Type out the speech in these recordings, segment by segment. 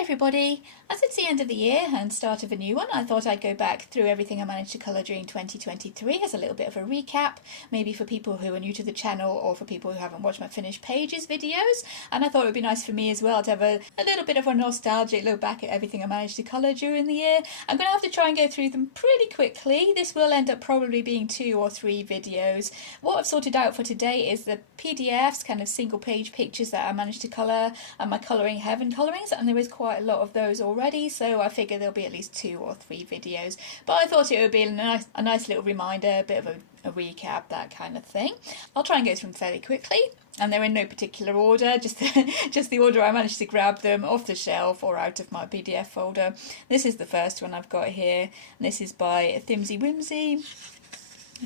everybody. As it's the end of the year and start of a new one, I thought I'd go back through everything I managed to colour during 2023 as a little bit of a recap, maybe for people who are new to the channel or for people who haven't watched my finished pages videos. And I thought it would be nice for me as well to have a little bit of a nostalgic look back at everything I managed to colour during the year. I'm going to have to try and go through them pretty quickly. This will end up probably being 2 or 3 videos. What I've sorted out for today is the PDFs, kind of single page pictures that I managed to colour, and my Colouring Heaven colourings, and there is quite a lot of those already, so I figure there'll be at least 2 or 3 videos. But I thought it would be a nice little reminder, a bit of a recap, that kind of thing. I'll try and go through them fairly quickly, and they're in no particular order, just the order I managed to grab them off the shelf or out of my PDF folder. This is the first one I've got here, and this is by Thimsy Whimsy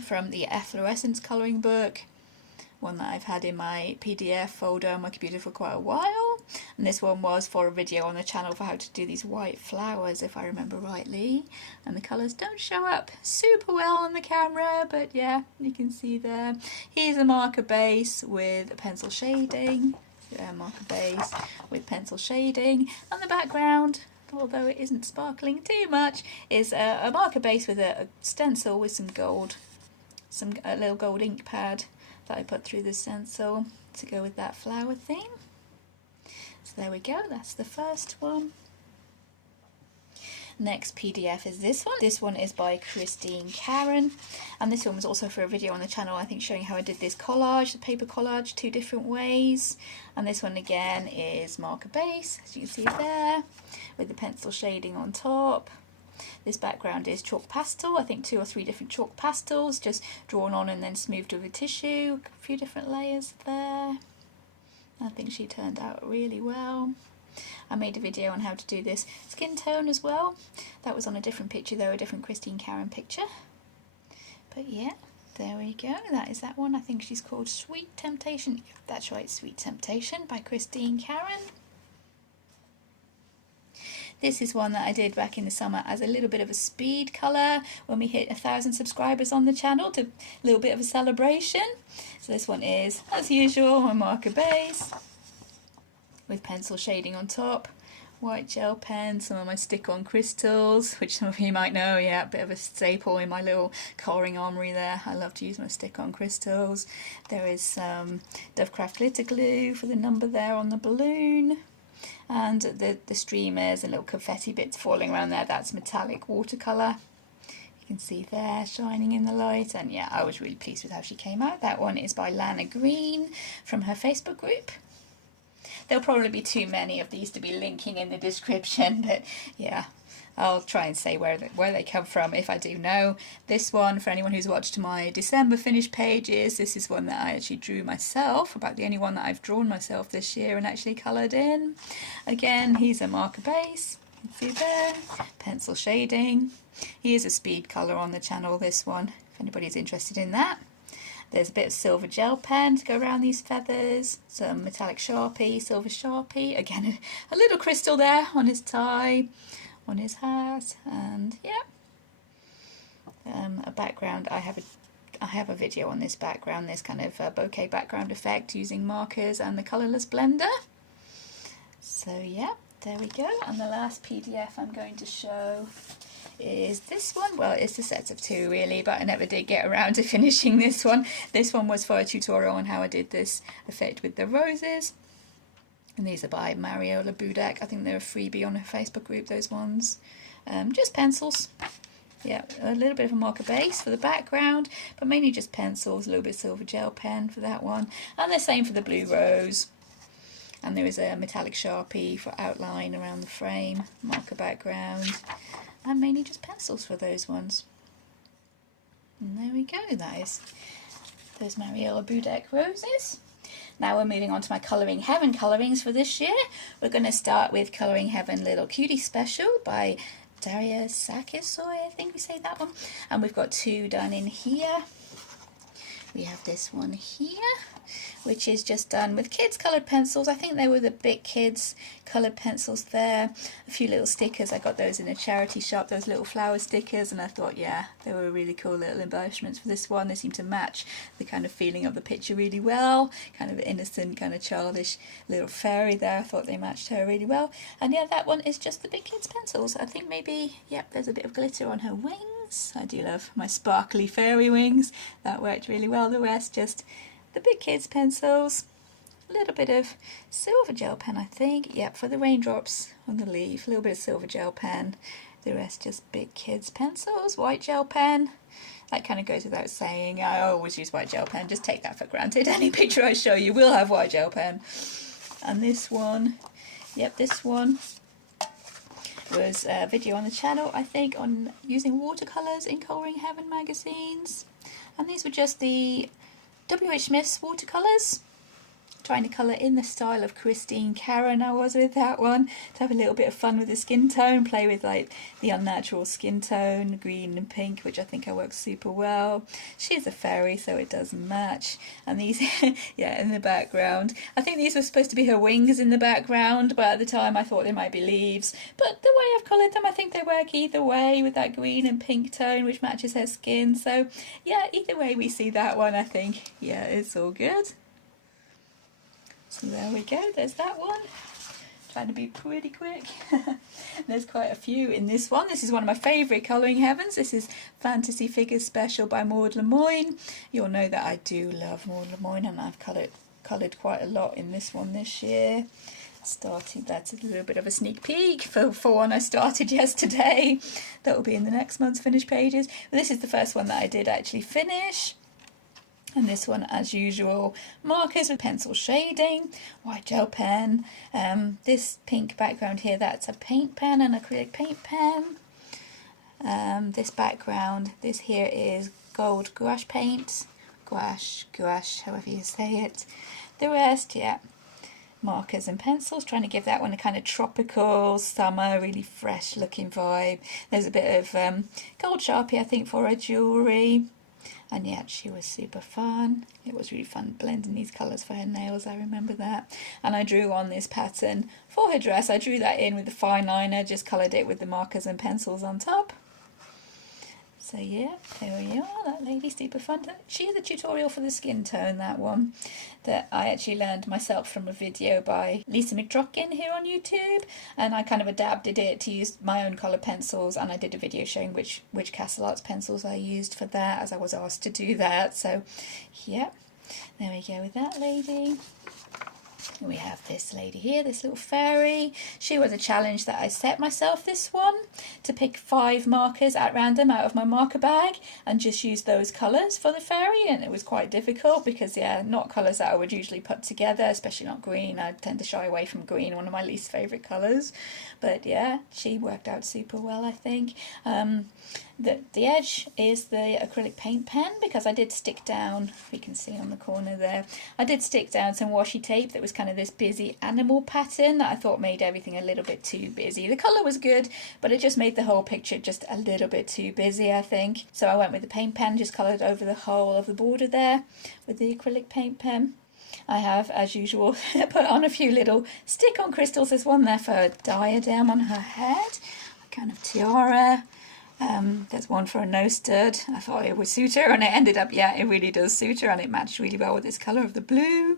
from the Efflorescence colouring book, one that I've had in my PDF folder on my computer for quite a while. And this one was for a video on the channel for how to do these white flowers, if I remember rightly. And the colours don't show up super well on the camera, but yeah, you can see there. Here's a marker base with pencil shading. Marker base with pencil shading. And the background, although it isn't sparkling too much, is a marker base with a stencil with some gold, a little gold ink pad that I put through the stencil to go with that flower theme. So there we go, that's the first one. Next PDF is this one. This one is by Christine Karen, and this one was also for a video on the channel, I think, showing how I did this collage, the paper collage, 2 different ways. And this one again is marker base, as you can see there, with the pencil shading on top. This background is chalk pastel, I think 2 or 3 different chalk pastels, just drawn on and then smoothed with a tissue, a few different layers there. I think she turned out really well. I made a video on how to do this skin tone as well. That was on a different picture though, a different Christine Karen picture. But yeah, there we go, that is that one. I think she's called Sweet Temptation. That's right, Sweet Temptation by Christine Karen. This is one that I did back in the summer as a little bit of a speed colour when we hit 1,000 subscribers on the channel, to a little bit of a celebration. So this one is, as usual, a marker base with pencil shading on top, white gel pen, some of my stick-on crystals, which some of you might know, yeah, a bit of a staple in my little colouring armoury there. I love to use my stick-on crystals. There is some Dovecraft glitter glue for the number there on the balloon. And the streamers and little confetti bits falling around there, that's metallic watercolour. You can see there, shining in the light, and yeah, I was really pleased with how she came out. That one is by Lana Green from her Facebook group. There'll probably be too many of these to be linking in the description, but yeah, I'll try and say where they come from if I do know. This one, for anyone who's watched my December finished pages, this is one that I actually drew myself, about the only one that I've drawn myself this year and actually coloured in. Again, here's a marker base, you can see there, pencil shading. Here's a speed colour on the channel, this one, if anybody's interested in that. There's a bit of silver gel pen to go around these feathers, some metallic Sharpie, silver Sharpie, again a little crystal there on his tie, on his hat, and yeah, a background. I have a video on this background, this kind of bokeh background effect using markers and the colourless blender. So yeah, there we go. And the last PDF I'm going to show is this one. Well, it's a set of 2 really, but I never did get around to finishing this one. This one was for a tutorial on how I did this effect with the roses. And these are by Mariola Budek. I think they're a freebie on her Facebook group, those ones. Just pencils. Yeah, a little bit of a marker base for the background, but mainly just pencils, a little bit of silver gel pen for that one. And the same for the blue rose. And there is a metallic Sharpie for outline around the frame, marker background. And mainly just pencils for those ones. And there we go, that is those Mariola Budek roses. Now we're moving on to my Colouring Heaven colourings for this year. We're going to start with Colouring Heaven Little Cutie Special by Daria Sakisoy, I think we say that one. And we've got 2 done in here. We have this one here, which is just done with kids coloured pencils. I think they were the Bic Kids coloured pencils there. A few little stickers, I got those in a charity shop, those little flower stickers, and I thought, yeah, they were really cool little embellishments for this one. They seem to match the kind of feeling of the picture really well, kind of innocent, kind of childish little fairy there. I thought they matched her really well. And yeah, that one is just the Bic Kids pencils. I think maybe, yep, there's a bit of glitter on her wings. I do love my sparkly fairy wings. That worked really well. The rest just the Bic Kids pencils. A little bit of silver gel pen, I think. Yep, for the raindrops on the leaf. A little bit of silver gel pen. The rest just Bic Kids pencils. White gel pen. That kind of goes without saying. I always use white gel pen. Just take that for granted. Any picture I show you will have white gel pen. And this one, yep, this one was a video on the channel, I think, on using watercolours in Colouring Heaven magazines. And these were just the W.H. Smith's watercolours. Trying to colour in the style of Christine Karen I was with that one, to have a little bit of fun with the skin tone, play with like the unnatural skin tone, green and pink, which I think I worked super well. She's a fairy, so it does match. And these, yeah, in the background. I think these were supposed to be her wings in the background, but at the time I thought they might be leaves. But the way I've coloured them, I think they work either way with that green and pink tone, which matches her skin. So yeah, either way we see that one, I think, yeah, it's all good. So there we go, there's that one. Trying to be pretty quick. There's quite a few in this one. This is one of my favourite Colouring Heavens. This is Fantasy Figures Special by Maud Lemoyne. You'll know that I do love Maud Lemoyne, and I've coloured quite a lot in this one this year. That's a little bit of a sneak peek for one I started yesterday. That will be in the next month's finished pages. But this is the first one that I did actually finish. And this one, as usual, markers with pencil shading, white gel pen. This pink background here, that's a paint pen, an acrylic paint pen. This background, this here is gold gouache paint, gouache, however you say it. The rest, yeah, markers and pencils, trying to give that one a kind of tropical, summer, really fresh looking vibe. There's a bit of gold Sharpie, I think, for her jewellery. And yeah, she was super fun. It was really fun blending these colours for her nails, I remember that. And I drew on this pattern for her dress. I drew that in with the fine liner, just coloured it with the markers and pencils on top. So yeah, there we are, that lady, super fun. She is a tutorial for the skin tone, that one, that I actually learned myself from a video by Lisa McDrockin here on YouTube, and I kind of adapted it to use my own colour pencils, and I did a video showing which Castle Arts pencils I used for that, as I was asked to do that. So yeah, there we go with that lady. And we have this lady here, this little fairy. She was a challenge that I set myself, this one, to pick 5 markers at random out of my marker bag and just use those colours for the fairy, and it was quite difficult because, yeah, not colours that I would usually put together, especially not green. I tend to shy away from green, one of my least favourite colours. But yeah, she worked out super well, I think. The edge is the acrylic paint pen, because I did stick down, you can see on the corner there, I did stick down some washi tape that was kind of this busy animal pattern that I thought made everything a little bit too busy. The colour was good, but it just made the whole picture just a little bit too busy, I think. So I went with the paint pen, just coloured over the whole of the border there with the acrylic paint pen. I have, as usual, put on a few little stick-on crystals. There's one there for a diadem on her head, a kind of tiara. There's one for a nose stud. I thought it would suit her, and it ended up, yeah, it really does suit her, and it matched really well with this colour of the blue.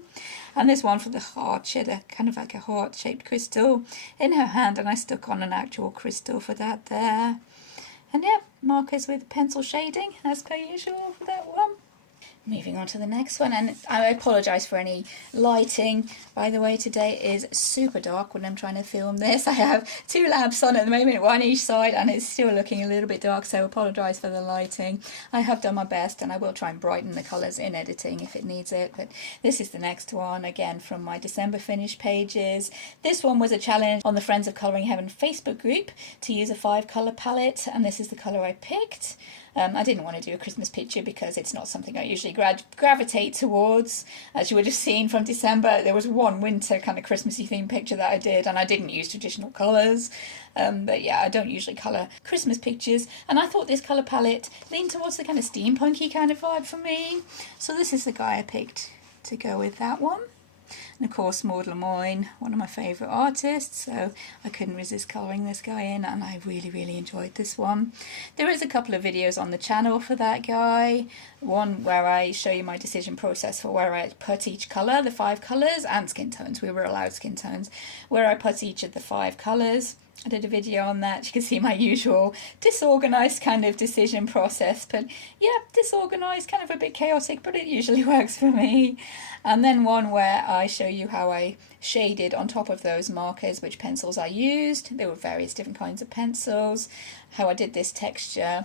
And this one for the heart. She had a kind of like a heart-shaped crystal in her hand, and I stuck on an actual crystal for that there. And yeah, markers with pencil shading, as per usual for that one. Moving on to the next one, and I apologise for any lighting. By the way, today is super dark when I'm trying to film this. I have 2 lamps on at the moment, one each side, and it's still looking a little bit dark, so apologise for the lighting. I have done my best, and I will try and brighten the colours in editing if it needs it. But this is the next one, again from my December finished pages. This one was a challenge on the Friends of Colouring Heaven Facebook group to use a 5 colour palette, and this is the colour I picked. I didn't want to do a Christmas picture because it's not something I usually gravitate towards. As you would have seen from December, there was one winter kind of Christmassy themed picture that I did, and I didn't use traditional colours. But yeah, I don't usually colour Christmas pictures, and I thought this colour palette leaned towards the kind of steampunky kind of vibe for me. So this is the guy I picked to go with that one. And of course Maud Lemoine, one of my favourite artists, so I couldn't resist colouring this guy in, and I really enjoyed this one. There is a couple of videos on the channel for that guy. One where I show you my decision process for where I put each colour, the 5 colours, and skin tones. We were allowed skin tones, where I put each of the 5 colours. I did a video on that. You can see my usual disorganised kind of decision process, but yeah, disorganised, kind of a bit chaotic, but it usually works for me. And then one where I show you how I shaded on top of those markers, which pencils I used. There were various different kinds of pencils, how I did this texture,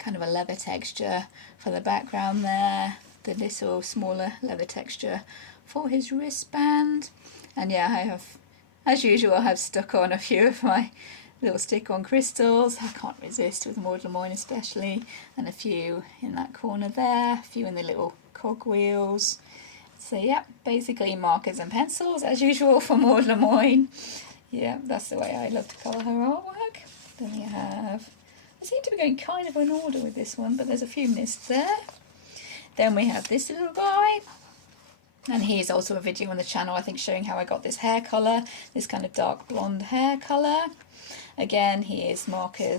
kind of a leather texture for the background there, the little smaller leather texture for his wristband. And yeah, I have, as usual, I have stuck on a few of my little stick-on crystals. I can't resist with Maud Lemoine especially, and a few in that corner there, a few in the little cogwheels. So yeah, basically markers and pencils as usual for Maud Lemoine. Yeah, that's the way I love to colour her artwork. Then we have, I seem to be going kind of in order with this one, but there's a few missed there. Then we have this little guy. And here's also a video on the channel, I think, showing how I got this hair colour, this kind of dark blonde hair colour. Again, here's marker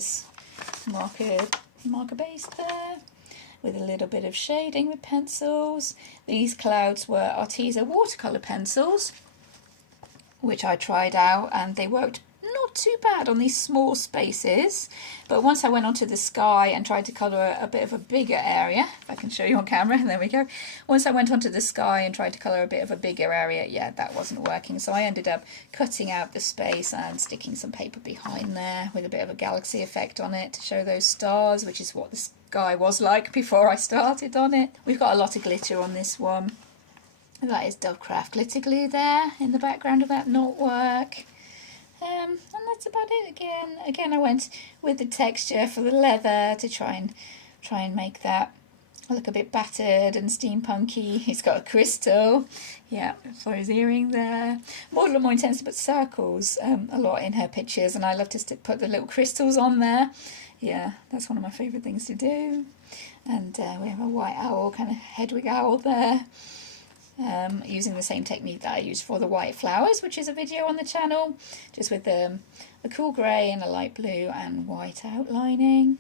based there, with a little bit of shading with pencils. These clouds were Arteza watercolour pencils, which I tried out, and they worked not too bad on these small spaces. But once I went onto the sky and tried to colour a bit of a bigger area, if I can show you on camera, there we go. Once I went onto the sky and tried to colour a bit of a bigger area, yeah, that wasn't working. So I ended up cutting out the space and sticking some paper behind there with a bit of a galaxy effect on it to show those stars, which is what the sky was like before I started on it. We've got a lot of glitter on this one. That is Dovecraft glitter glue there in the background of that knotwork. And that's about it. Again, I went with the texture for the leather to try and make that look a bit battered and steampunky. He's got a crystal, yeah, for his earring there. Maud Lemoine tends to put circles a lot in her pictures, and I love to put the little crystals on there. Yeah, that's one of my favourite things to do. And we have a white owl, kind of Hedwig owl there. Using the same technique that I used for the white flowers, which is a video on the channel, just with a cool grey and a light blue and white outlining.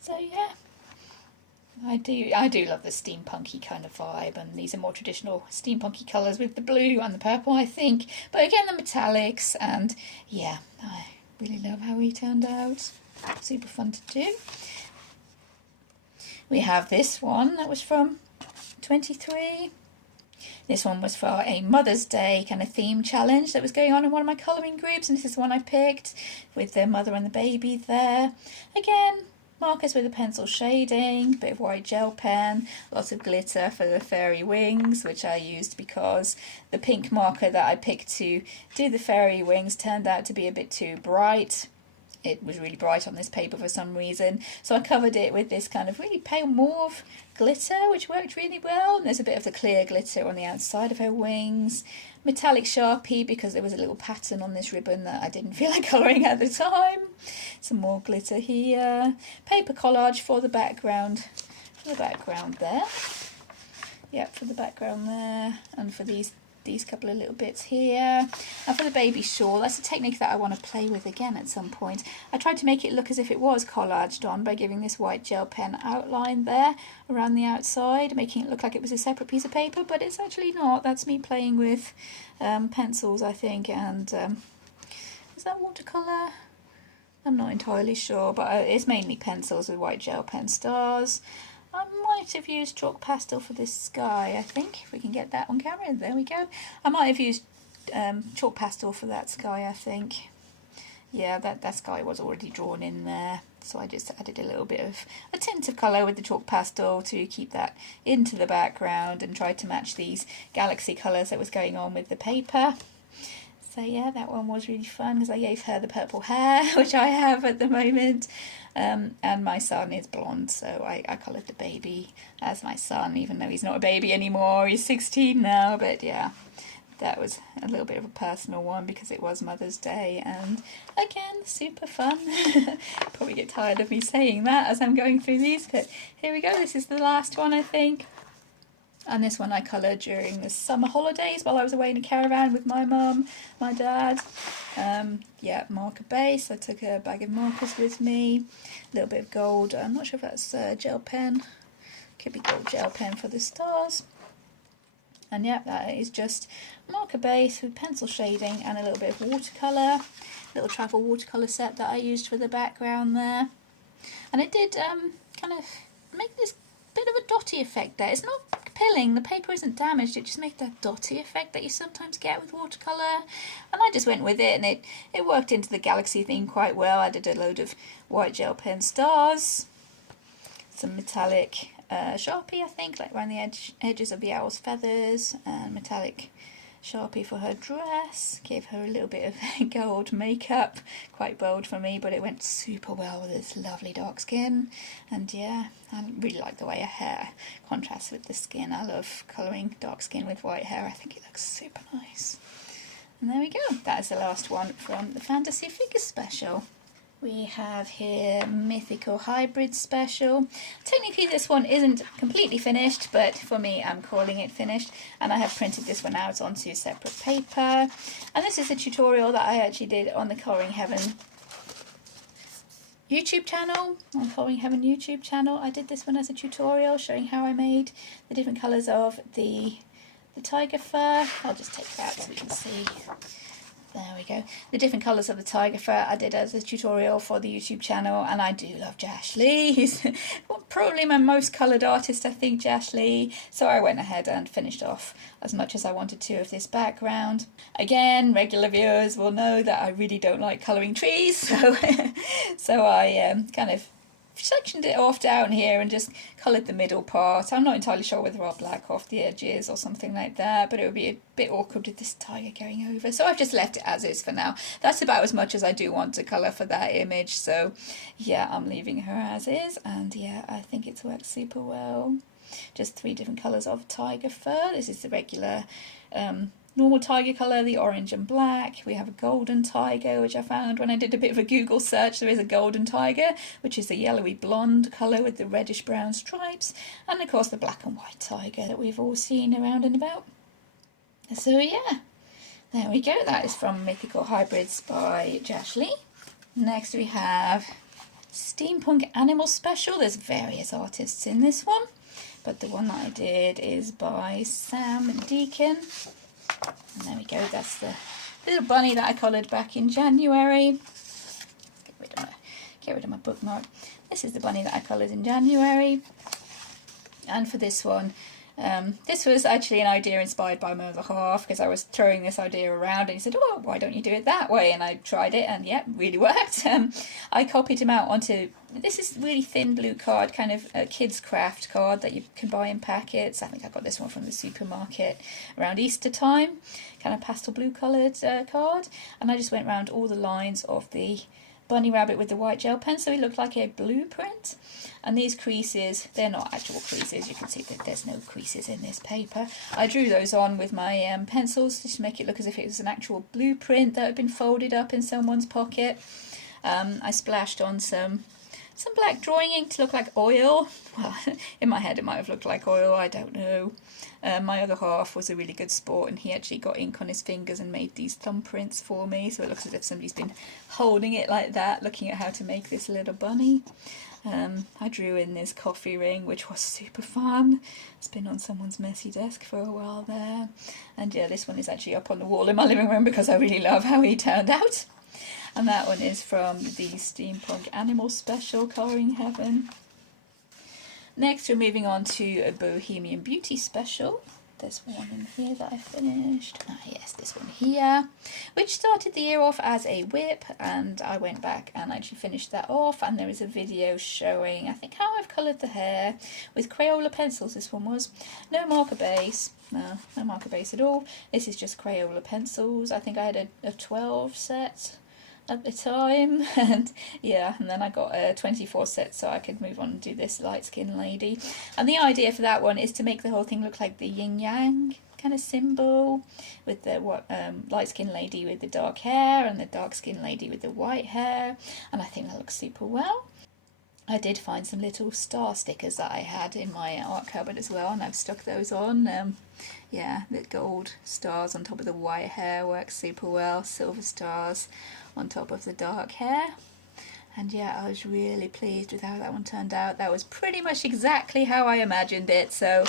So yeah, I do love the steampunky kind of vibe, and these are more traditional steampunky colours with the blue and the purple, I think. But again, the metallics, and yeah, I really love how he turned out. Super fun to do. We have this one that was from 23. This one was for a Mother's Day kind of theme challenge that was going on in one of my colouring groups, and this is the one I picked with the mother and the baby there. Again, markers with a pencil shading, bit of white gel pen, lots of glitter for the fairy wings, which I used because the pink marker that I picked to do the fairy wings turned out to be a bit too bright. It was really bright on this paper for some reason, so I covered it with this kind of really pale mauve glitter, which worked really well. And there's a bit of the clear glitter on the outside of her wings. Metallic Sharpie, because there was a little pattern on this ribbon that I didn't feel like colouring at the time. Some more glitter here. Paper collage for the background there. Yep, for the background there, and for these couple of little bits here. And for the baby shawl, that's a technique that I want to play with again at some point. I tried to make it look as if it was collaged on by giving this white gel pen outline there around the outside, making it look like it was a separate piece of paper, but it's actually not. That's me playing with pencils, I think, and is that watercolour? I'm not entirely sure, but it's mainly pencils with white gel pen stars. I might have used chalk pastel for this sky, I think, if we can get that on camera. There we go. I might have used chalk pastel for that sky, I think. Yeah, that sky was already drawn in there, so I just added a little bit of a tint of colour with the chalk pastel to keep that into the background and tried to match these galaxy colours that was going on with the paper. So yeah, that one was really fun because I gave her the purple hair, which I have at the moment. And my son is blonde, so I coloured the baby as my son, even though he's not a baby anymore. He's 16 now, but yeah, that was a little bit of a personal one because it was Mother's Day, and again, super fun. Probably get tired of me saying that as I'm going through these, but here we go. This is the last one, I think. And this one I coloured during the summer holidays while I was away in a caravan with my mum, my dad. Yeah, marker base. I took a bag of markers with me. A little bit of gold. I'm not sure if that's gel pen. Could be gold gel pen for the stars. And yeah, that is just marker base with pencil shading and a little bit of watercolour. Little travel watercolour set that I used for the background there. And it did kind of make this bit of a dotty effect there. It's not pilling, the paper isn't damaged, it just makes that dotty effect that you sometimes get with watercolour. And I just went with it, and it worked into the galaxy theme quite well. I did a load of white gel pen stars, some metallic Sharpie, I think, like around the edges of the owl's feathers, and metallic Sharpie for her dress. Gave her a little bit of gold makeup, quite bold for me, but it went super well with this lovely dark skin. And yeah, I really like the way her hair contrasts with the skin. I love colouring dark skin with white hair. I think it looks super nice. And there we go. That is the last one from the Fantasy Figures special. We have here Mythical Hybrid special. Technically this one isn't completely finished, but for me I'm calling it finished, and I have printed this one out onto separate paper. And this is a tutorial that I actually did on the Colouring Heaven YouTube channel. On Colouring Heaven YouTube channel I did this one as a tutorial showing how I made the different colours of the tiger fur. I'll just take that so we can see. There we go. The different colours of the tiger fur I did as a tutorial for the YouTube channel, and I do love Jash Lee. He's probably my most coloured artist, I think, Jash Lee. So I went ahead and finished off as much as I wanted to of this background. Again, regular viewers will know that I really don't like colouring trees, so I kind of sectioned it off down here and just coloured the middle part. I'm not entirely sure whether I'll black off the edges or something like that, but it would be a bit awkward with this tiger going over, so I've just left it as is for now. That's about as much as I do want to colour for that image, so yeah, I'm leaving her as is, and yeah, I think it's worked super well. Just 3 different colours of tiger fur. This is the regular normal tiger colour, the orange and black. We have a golden tiger, which I found when I did a bit of a Google search. There is a golden tiger, which is a yellowy blonde colour with the reddish brown stripes, and of course the black and white tiger that we've all seen around and about. So yeah, there we go. That is from Mythical Hybrids by Jash Lee. Next we have Steampunk Animal Special. There's various artists in this one, but the one that I did is by Sam Deacon. And there we go, that's the little bunny that I coloured back in January. Get rid of my bookmark. This is the bunny that I coloured in January. And for this one, this was actually an idea inspired by my other half, because I was throwing this idea around and he said, oh, why don't you do it that way? And I tried it, and yeah, really worked. I copied him out onto, this is really thin blue card, kind of a kids craft card that you can buy in packets. I think I got this one from the supermarket around Easter time, kind of pastel blue coloured card. And I just went around all the lines of the bunny rabbit with the white gel pen, so it looked like a blueprint. And these creases, they're not actual creases, you can see that there's no creases in this paper. I drew those on with my pencils just to make it look as if it was an actual blueprint that had been folded up in someone's pocket. I splashed on some black drawing ink to look like oil. Well, in my head it might have looked like oil, I don't know. My other half was a really good sport, and he actually got ink on his fingers and made these thumbprints for me, so it looks as if somebody's been holding it like that, looking at how to make this little bunny. I drew in this coffee ring, which was super fun. It's been on someone's messy desk for a while there. And yeah, this one is actually up on the wall in my living room because I really love how he turned out. And that one is from the Steampunk Animal Special, Colouring Heaven. Next, we're moving on to a Bohemian Beauty Special. There's one in here that I finished. Ah yes, this one here, which started the year off as a whip, and I went back and actually finished that off, and there is a video showing, I think, how I've coloured the hair with Crayola pencils. This one was. No marker base. No marker base at all. This is just Crayola pencils. I think I had a 12 set at the time, and yeah, and then I got a 24 set so I could move on and do this light skin lady. And the idea for that one is to make the whole thing look like the yin yang kind of symbol, with the light skin lady with the dark hair and the dark skin lady with the white hair, and I think that looks super well. I did find some little star stickers that I had in my art cupboard as well, and I've stuck those on. Yeah, the gold stars on top of the white hair works super well, silver stars on top of the dark hair. And yeah, I was really pleased with how that one turned out. That was pretty much exactly how I imagined it. So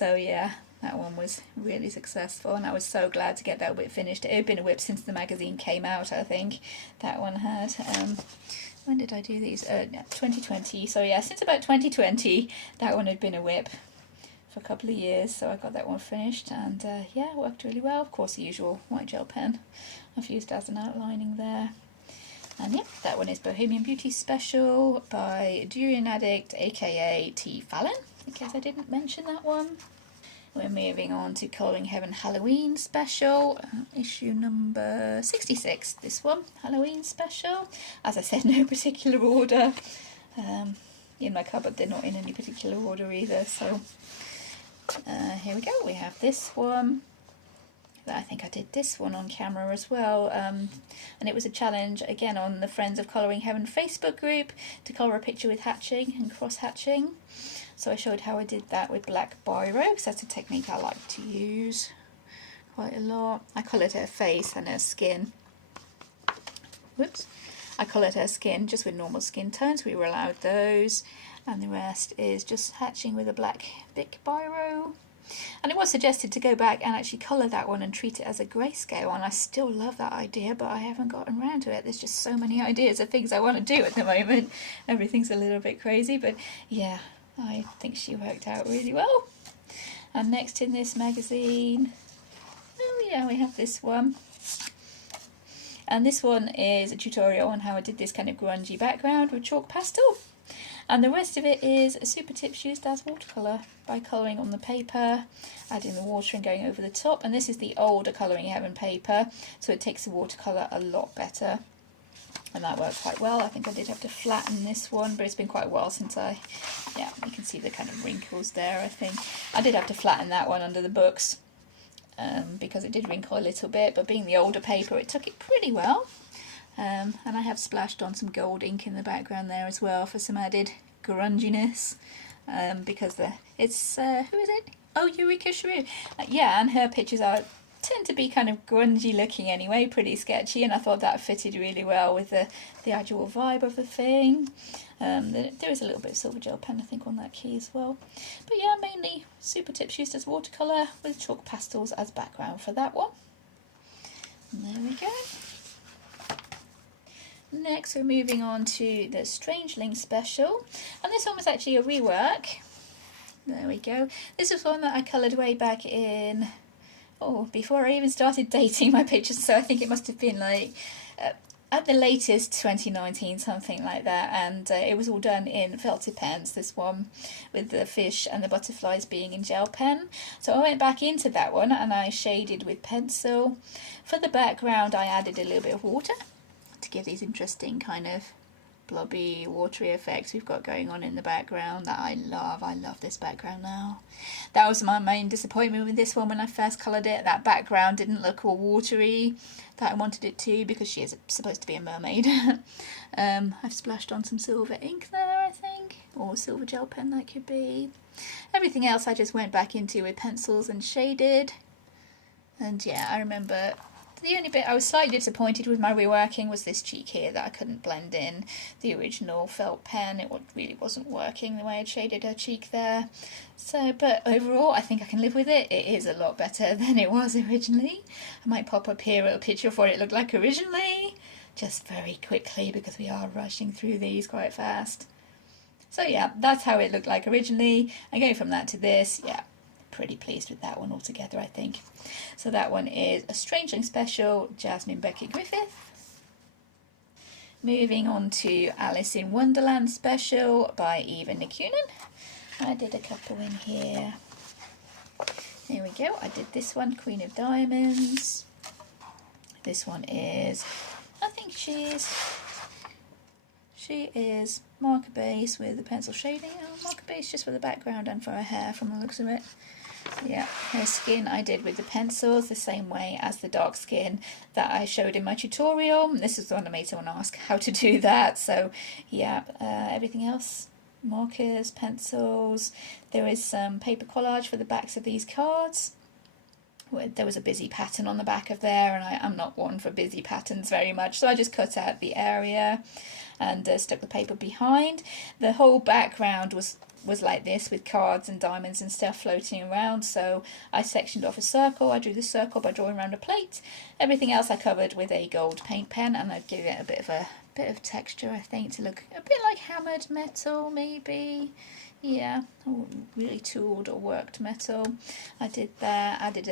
yeah, that one was really successful, and I was so glad to get that whip finished. It had been a whip since the magazine came out, I think. That one had. When did I do these? 2020. So yeah, since about 2020, that one had been a whip for a couple of years. So I got that one finished, and yeah, it worked really well. Of course, the usual white gel pen I've used as an outlining there. And yep, that one is Bohemian Beauty Special by Durian Addict, aka T. Fallon, in case I didn't mention that one. We're moving on to Colouring Heaven Halloween Special, issue number 66, this one, Halloween Special. As I said, no particular order. In my cupboard, they're not in any particular order either, so here we go. We have this one. I think I did this one on camera as well, and it was a challenge again on the Friends of Colouring Heaven Facebook group to colour a picture with hatching and cross hatching. So I showed how I did that with black biro, because that's a technique I like to use quite a lot. I coloured her face and her skin. Whoops. I coloured her skin just with normal skin tones, we were allowed those, and the rest is just hatching with a black Bic biro. And it was suggested to go back and actually colour that one and treat it as a grayscale, and I still love that idea, but I haven't gotten around to it. There's just so many ideas of things I want to do at the moment. Everything's a little bit crazy, but yeah, I think she worked out really well. And next in this magazine, oh yeah, we have this one. And this one is a tutorial on how I did this kind of grungy background with chalk pastel. And the rest of it is Super Tips used as watercolour by colouring on the paper, adding the water and going over the top. And this is the older Colouring Heaven paper, so it takes the watercolour a lot better. And that worked quite well. I think I did have to flatten this one, but it's been quite a while since yeah, you can see the kind of wrinkles there, I think. I did have to flatten that one under the books because it did wrinkle a little bit, but being the older paper, it took it pretty well. And I have splashed on some gold ink in the background there as well for some added grunginess, because it's, who is it? Oh, Eureka Shrew. Yeah, and her pictures tend to be kind of grungy looking anyway, pretty sketchy, and I thought that fitted really well with the actual vibe of the thing. There is a little bit of silver gel pen, I think, on that key as well. But yeah, mainly Super Tips used as watercolour with chalk pastels as background for that one. And there we go. Next, we're moving on to the Strangeling Special, and this one was actually a rework. There we go. This was one that I coloured way back in, before I even started dating my pictures, so I think it must have been like at the latest 2019, something like that, and it was all done in felted pens, this one, with the fish and the butterflies being in gel pen. So I went back into that one and I shaded with pencil. For the background, I added a little bit of water to give these interesting kind of blobby, watery effects we've got going on in the background that I love. I love this background now. That was my main disappointment with this one when I first coloured it. That background didn't look all watery that I wanted it to, because she is supposed to be a mermaid. I've splashed on some silver ink there, I think, or silver gel pen that could be. Everything else I just went back into with pencils and shaded. And yeah, I remember the only bit I was slightly disappointed with my reworking was this cheek here that I couldn't blend in the original felt pen. It really wasn't working the way I'd shaded her cheek there. So, but overall, I think I can live with it. It is a lot better than it was originally. I might pop up here a picture of what it looked like originally, just very quickly, because we are rushing through these quite fast. So yeah, that's how it looked like originally. And going from that to this, yeah, pretty pleased with that one altogether, I think. So that one is a Strangeling Special, Jasmine Beckett Griffith. Moving on to Alice in Wonderland Special by Eva Nikunen. I did a couple in here. There we go. I did this one, Queen of Diamonds. This one is, I think she is marker base with the pencil shading. Marker base just for the background and for her hair from the looks of it. Yeah, her skin I did with the pencils the same way as the dark skin that I showed in my tutorial. This is the one that made someone ask how to do that. So yeah, everything else, markers, pencils. There is some paper collage for the backs of these cards. There was a busy pattern on the back of there, and I'm not one for busy patterns very much, so I just cut out the area and stuck the paper behind. The whole background was like this, with cards and diamonds and stuff floating around, so I sectioned off a circle. I drew the circle by drawing around a plate. Everything else I covered with a gold paint pen, and I'd give it a bit of texture, I think, to look a bit like hammered metal, maybe. Yeah, or really tooled or worked metal. I did that. I did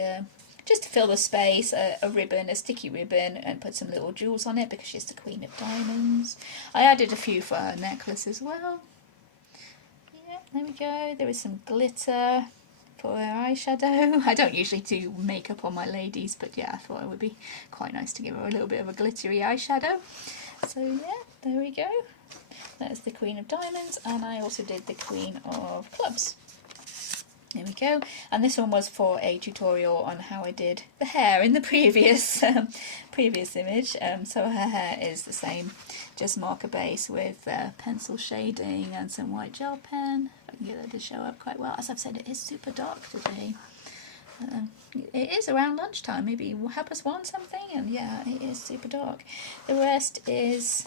just to fill the space, a ribbon, a sticky ribbon, and put some little jewels on it because she's the Queen of Diamonds. I added a few for her necklace as well. Yeah, there we go. There is some glitter for her eyeshadow. I don't usually do makeup on my ladies, but yeah, I thought it would be quite nice to give her a little bit of a glittery eyeshadow. So yeah, there we go. That's the Queen of Diamonds, and I also did the Queen of Clubs. There we go. And this one was for a tutorial on how I did the hair in the previous image. So her hair is the same, just marker base with pencil shading and some white gel pen. If I can get that to show up quite well. As I've said, it is super dark today. It is around lunchtime, maybe 1:30 something, and yeah, it is super dark. The rest is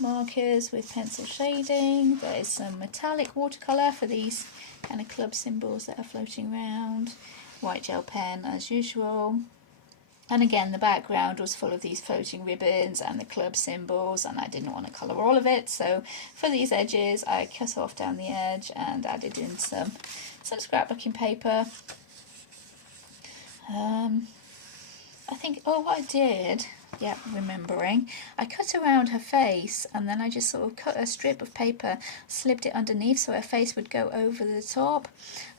markers with pencil shading. There is some metallic watercolour for these kind of club symbols that are floating around. White gel pen as usual. And again, the background was full of these floating ribbons and the club symbols, and I didn't want to colour all of it, so for these edges I cut off down the edge and added in some scrapbooking paper. I think, oh, what I did, yeah, remembering, I cut around her face, and then I just sort of cut a strip of paper, slipped it underneath so her face would go over the top,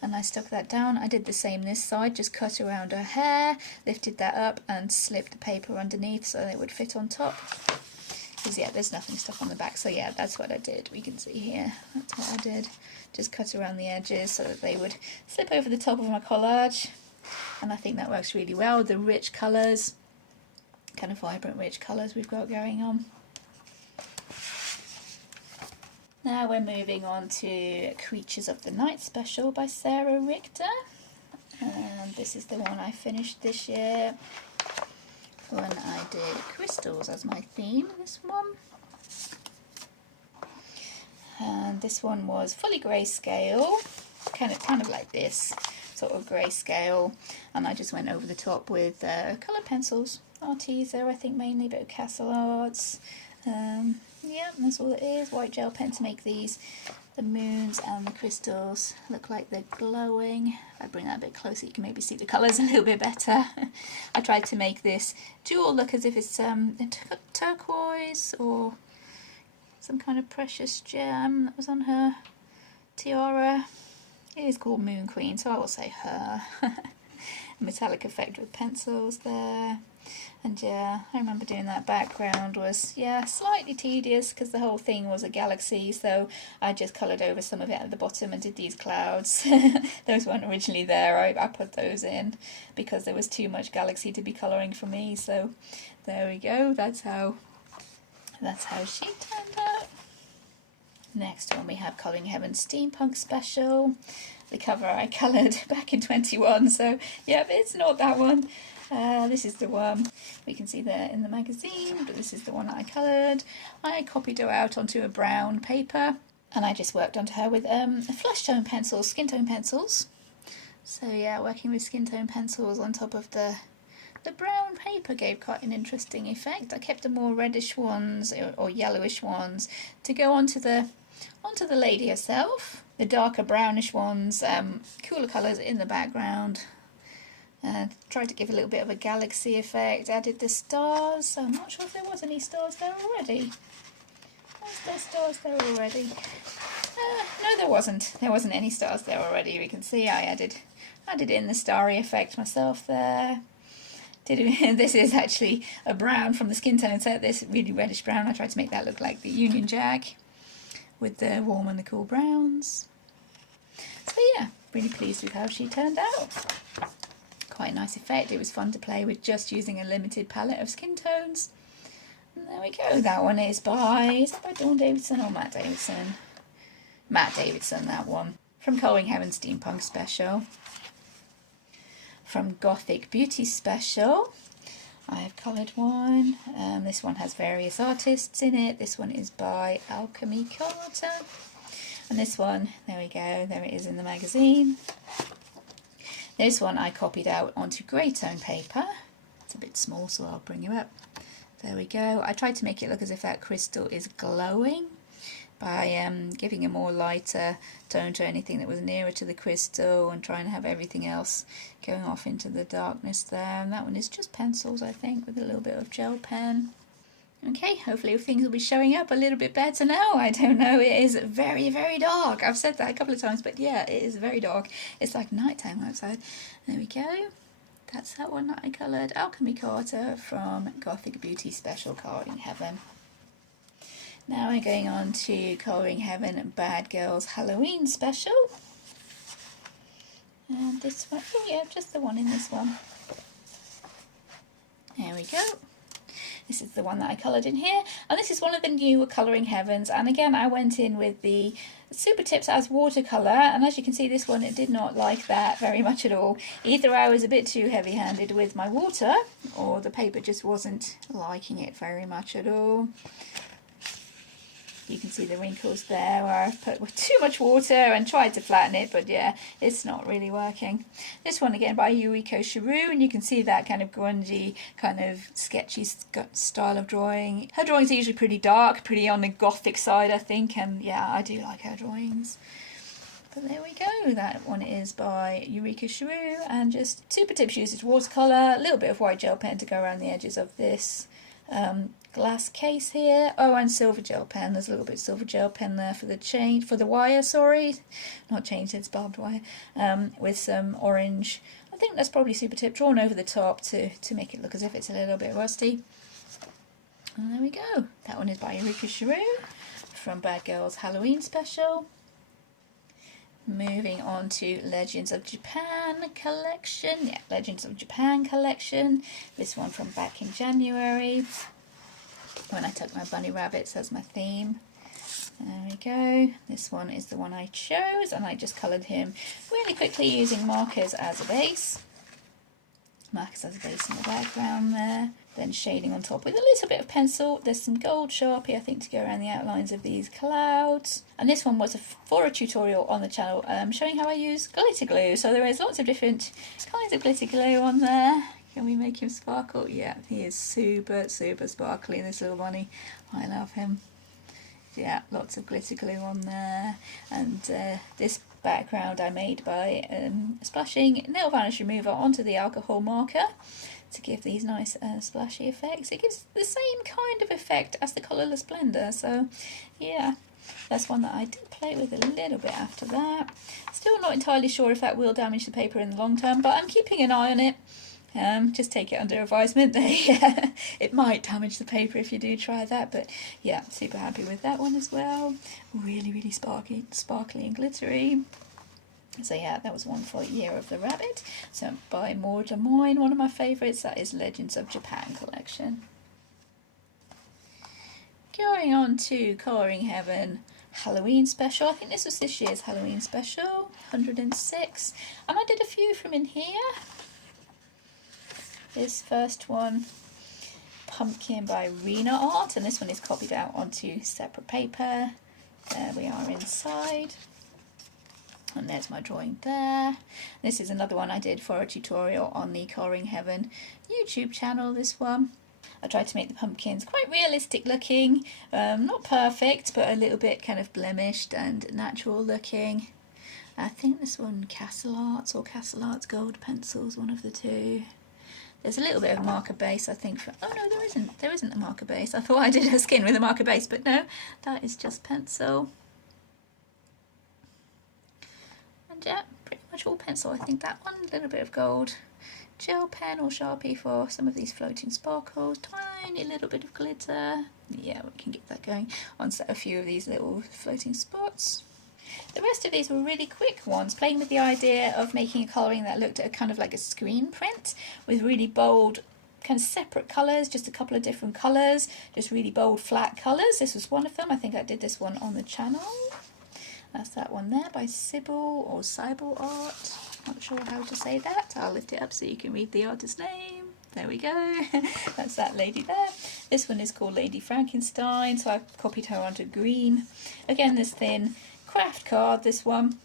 and I stuck that down. I did the same this side, just cut around her hair, lifted that up and slipped the paper underneath so it would fit on top. Because yeah, there's nothing stuck on the back, so yeah, that's what I did. We can see here, that's what I did. Just cut around the edges so that they would slip over the top of my collage. And I think that works really well. The rich colours, kind of vibrant rich colours we've got going on. Now we're moving on to Creatures of the Night special by Sarah Richter. And this is the one I finished this year when I did crystals as my theme, this one. And this one was fully grayscale, kind of like this. Sort of grayscale, and I just went over the top with coloured pencils, Arteza I think mainly, but Castle Arts. Yeah, that's all it is. White gel pen to make these, the moons and the crystals look like they're glowing. If I bring that a bit closer you can maybe see the colours a little bit better. I tried to make this jewel look as if it's turquoise or some kind of precious gem that was on her tiara. It is called Moon Queen, so I will say her. Metallic effect with pencils there. And yeah, I remember doing that. Background was, yeah, slightly tedious because the whole thing was a galaxy, so I just coloured over some of it at the bottom and did these clouds. Those weren't originally there. I put those in because there was too much galaxy to be colouring for me, so there we go. That's how she turned out. Next one we have Colouring Heaven Steampunk Special. The cover I coloured back in 21, so yeah, but it's not that one. This is the one we can see there in the magazine, but this is the one that I coloured. I copied her out onto a brown paper, and I just worked onto her with flesh tone pencils, skin tone pencils. So yeah, working with skin tone pencils on top of the brown paper gave quite an interesting effect. I kept the more reddish ones or yellowish ones to go onto the lady herself. The darker brownish ones, cooler colours in the background. Tried to give a little bit of a galaxy effect. Added the stars. I'm not sure if there was any stars there already. Was there stars there already? No, there wasn't. There wasn't any stars there already. We can see I added in the starry effect myself there. This is actually a brown from the skin tone set. This really reddish brown. I tried to make that look like the Union Jack with the warm and the cool browns. So yeah, really pleased with how she turned out. Quite a nice effect. It was fun to play with just using a limited palette of skin tones. And there we go. That one is is that by Dawn Davidson or Matt Davidson? Matt Davidson, that one. From Colouring Heaven Steampunk Special. From Gothic Beauty Special, I have coloured one. This one has various artists in it. This one is by Alchemy Carter. And this one, there we go, there it is in the magazine. This one I copied out onto grey tone paper. It's a bit small, so I'll bring you up. There we go. I tried to make it look as if that crystal is glowing by giving a more lighter tone to anything that was nearer to the crystal and trying to have everything else going off into the darkness there. And that one is just pencils, I think, with a little bit of gel pen. Okay, hopefully things will be showing up a little bit better now. I don't know, it is very, very dark. I've said that a couple of times, but yeah, it is very dark. It's like nighttime outside. There we go. That's that one that I coloured. Alchemy Carter from Gothic Beauty Special Colouring Heaven. Now we're going on to Colouring Heaven Bad Girls Halloween Special. And this one, oh yeah, just the one in this one. There we go. This is the one that I coloured in here. And this is one of the newer Colouring Heavens. And again, I went in with the Super Tips as watercolour. And as you can see, this one, it did not like that very much at all. Either I was a bit too heavy-handed with my water, or the paper just wasn't liking it very much at all. You can see the wrinkles there where I've put too much water and tried to flatten it, but yeah, it's not really working. This one again by Yuriko Shiru, and you can see that kind of grungy, kind of sketchy style of drawing. Her drawings are usually pretty dark, pretty on the gothic side, I think, and yeah, I do like her drawings. But there we go, that one is by Yuriko Shiru, and just Super Tips uses watercolour, a little bit of white gel pen to go around the edges of this glass case here. Oh, and silver gel pen. There's a little bit of silver gel pen there for the chain, for the wire, sorry. Not chain, it's barbed wire. With some orange, I think that's probably Super Tip, drawn over the top to make it look as if it's a little bit rusty. And there we go. That one is by Yuriko Shiru from Bad Girls Halloween Special. Moving on to Legends of Japan collection. Yeah, Legends of Japan collection. This one from back in January, when I took my bunny rabbits as my theme. There we go. This one is the one I chose, and I just coloured him really quickly using markers as a base. Markers as a base in the background there. Then shading on top with a little bit of pencil. There's some gold Sharpie, I think, to go around the outlines of these clouds. And this one was for a tutorial on the channel showing how I use glitter glue. So there is lots of different kinds of glitter glue on there. Can we make him sparkle? Yeah, he is super, super sparkly, this little bunny. I love him. Yeah, lots of glitter glue on there. And this background I made by splashing nail varnish remover onto the alcohol marker to give these nice splashy effects. It gives the same kind of effect as the colourless blender, so yeah, that's one that I did play with a little bit after that. Still not entirely sure if that will damage the paper in the long term, but I'm keeping an eye on it. Just take it under advisement. Yeah, it might damage the paper if you do try that, but yeah, super happy with that one as well. Really, really sparkly and glittery. So yeah, that was one for Year of the Rabbit. So by Maud Lemoyne, one of my favourites. That is Legends of Japan collection. Going on to Colouring Heaven Halloween Special. I think this was this year's Halloween Special, 106. And I did a few from in here. This first one, Pumpkin by Rena Art, and this one is copied out onto separate paper. There we are inside. And there's my drawing there. This is another one I did for a tutorial on the Colouring Heaven YouTube channel, this one. I tried to make the pumpkins quite realistic looking, not perfect, but a little bit kind of blemished and natural looking. I think this one Castle Arts or Castle Arts Gold Pencils, one of the two. There's a little bit of marker base, I think, for... Oh no, there isn't a marker base. I thought I did her skin with a marker base, but no, that is just pencil. Yeah, pretty much all pencil. I think that one, a little bit of gold gel pen or Sharpie for some of these floating sparkles, tiny little bit of glitter. Yeah, we can get that going on a few of these little floating spots. The rest of these were really quick ones, playing with the idea of making a colouring that looked at kind of like a screen print with really bold kind of separate colours, just a couple of different colours, just really bold flat colours. This was one of them. I think I did this one on the channel. That's that one there by Sybil or Sybil Art. Not sure how to say that. I'll lift it up so you can read the artist's name. There we go. That's that lady there. This one is called Lady Frankenstein, so I've copied her onto green. Again, this thin craft card, this one.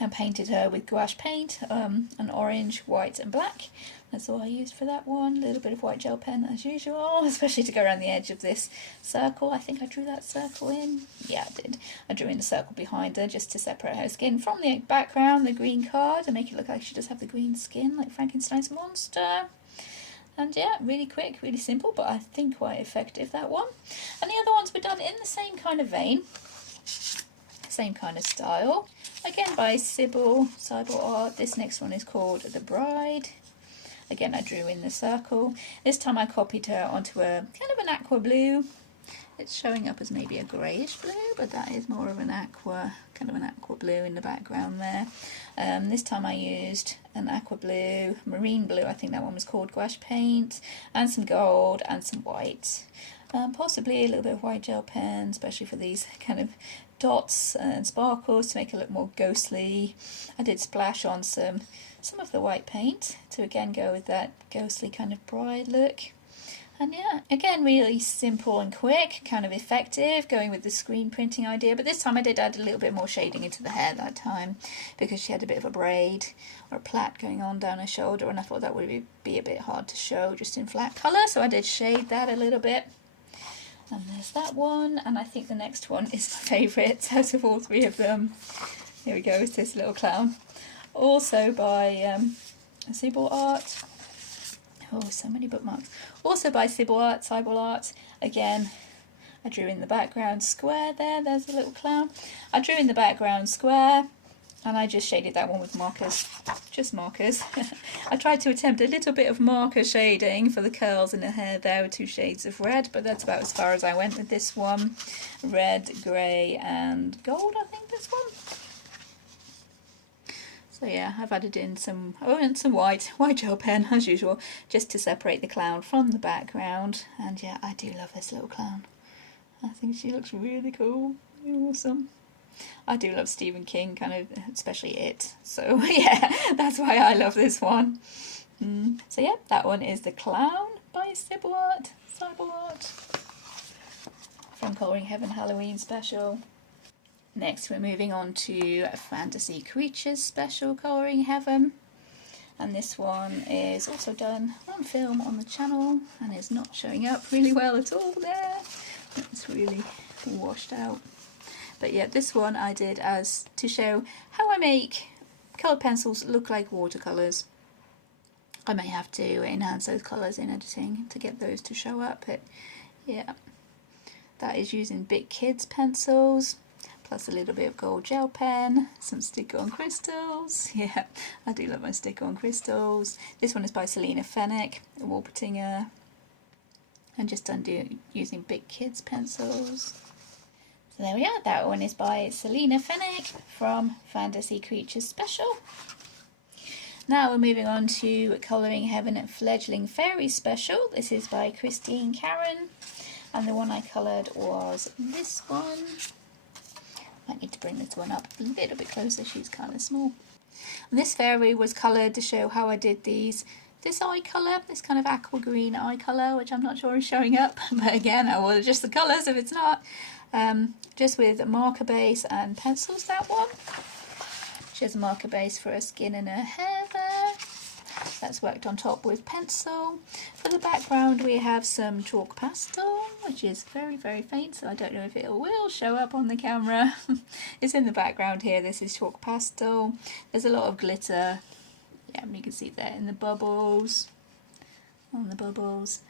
I painted her with gouache paint, an orange, white and black. That's all I used for that one. A little bit of white gel pen as usual, especially to go around the edge of this circle. I think I drew that circle in. Yeah, I did. I drew in the circle behind her just to separate her skin from the background, the green card, and make it look like she does have the green skin, like Frankenstein's monster. And yeah, really quick, really simple, but I think quite effective, that one. And the other ones were done in the same kind of vein, same kind of style. Again by Sybil Art. This next one is called The Bride. Again, I drew in the circle. This time I copied her onto a kind of an aqua blue. It's showing up as maybe a greyish blue, but that is more of an aqua, kind of an aqua blue in the background there. This time I used an aqua blue, marine blue, I think that one was called, gouache paint, and some gold and some white. Possibly a little bit of white gel pen, especially for these kind of dots and sparkles to make it look more ghostly. I did splash on some of the white paint to again go with that ghostly kind of bride look. And yeah, again, really simple and quick, kind of effective, going with the screen printing idea. But this time I did add a little bit more shading into the hair that time, because she had a bit of a braid or a plait going on down her shoulder, and I thought that would be a bit hard to show just in flat colour, so I did shade that a little bit. And there's that one, and I think the next one is my favourite out of all three of them. Here we go, it's this little clown. Also by Sybil Art. Oh, so many bookmarks. Also by Sybil Art. Again, I drew in the background square there. There's a little clown. I drew in the background square, and I just shaded that one with markers. Just markers. I tried to attempt a little bit of marker shading for the curls in the hair there with 2 shades of red, but that's about as far as I went with this one. Red, grey, and gold, I think this one. So yeah, I've added in some, and some white gel pen as usual, just to separate the clown from the background. And yeah, I do love this little clown. I think she looks really cool, awesome. I do love Stephen King, kind of, especially It. So yeah, that's why I love this one. So yeah, that one is The Clown by Sybil Art, from Colouring Heaven Halloween Special. Next we're moving on to Fantasy Creatures Special Colouring Heaven, and this one is also done on film on the channel and is not showing up really well at all there. It's really washed out. But yeah, this one I did as to show how I make coloured pencils look like watercolours. I may have to enhance those colours in editing to get those to show up, but yeah, that is using Bic Kids pencils, plus a little bit of gold gel pen, some stick-on crystals. Yeah, I do love my stick-on crystals. This one is by Selina Fenwick, Warburtinger, and just done using Bic Kids pencils. So there we are, that one is by Selina Fenwick from Fantasy Creatures Special. Now we're moving on to Colouring Heaven and Fledgling Fairy Special. This is by Christine Karen, and the one I coloured was this one. Might need to bring this one up a little bit closer, she's kind of small. And this fairy was coloured to show how I did this eye colour, this kind of aqua green eye colour, which I'm not sure is showing up, but again, I will adjust the colours if it's not. Just with a marker base and pencils, that one. She has a marker base for her skin and her hair there. That's worked on top with pencil. For the background we have some chalk pastel, which is very, very faint, so I don't know if it will show up on the camera. It's in the background here. This is chalk pastel. There's a lot of glitter. Yeah, you can see there in the bubbles, on the bubbles.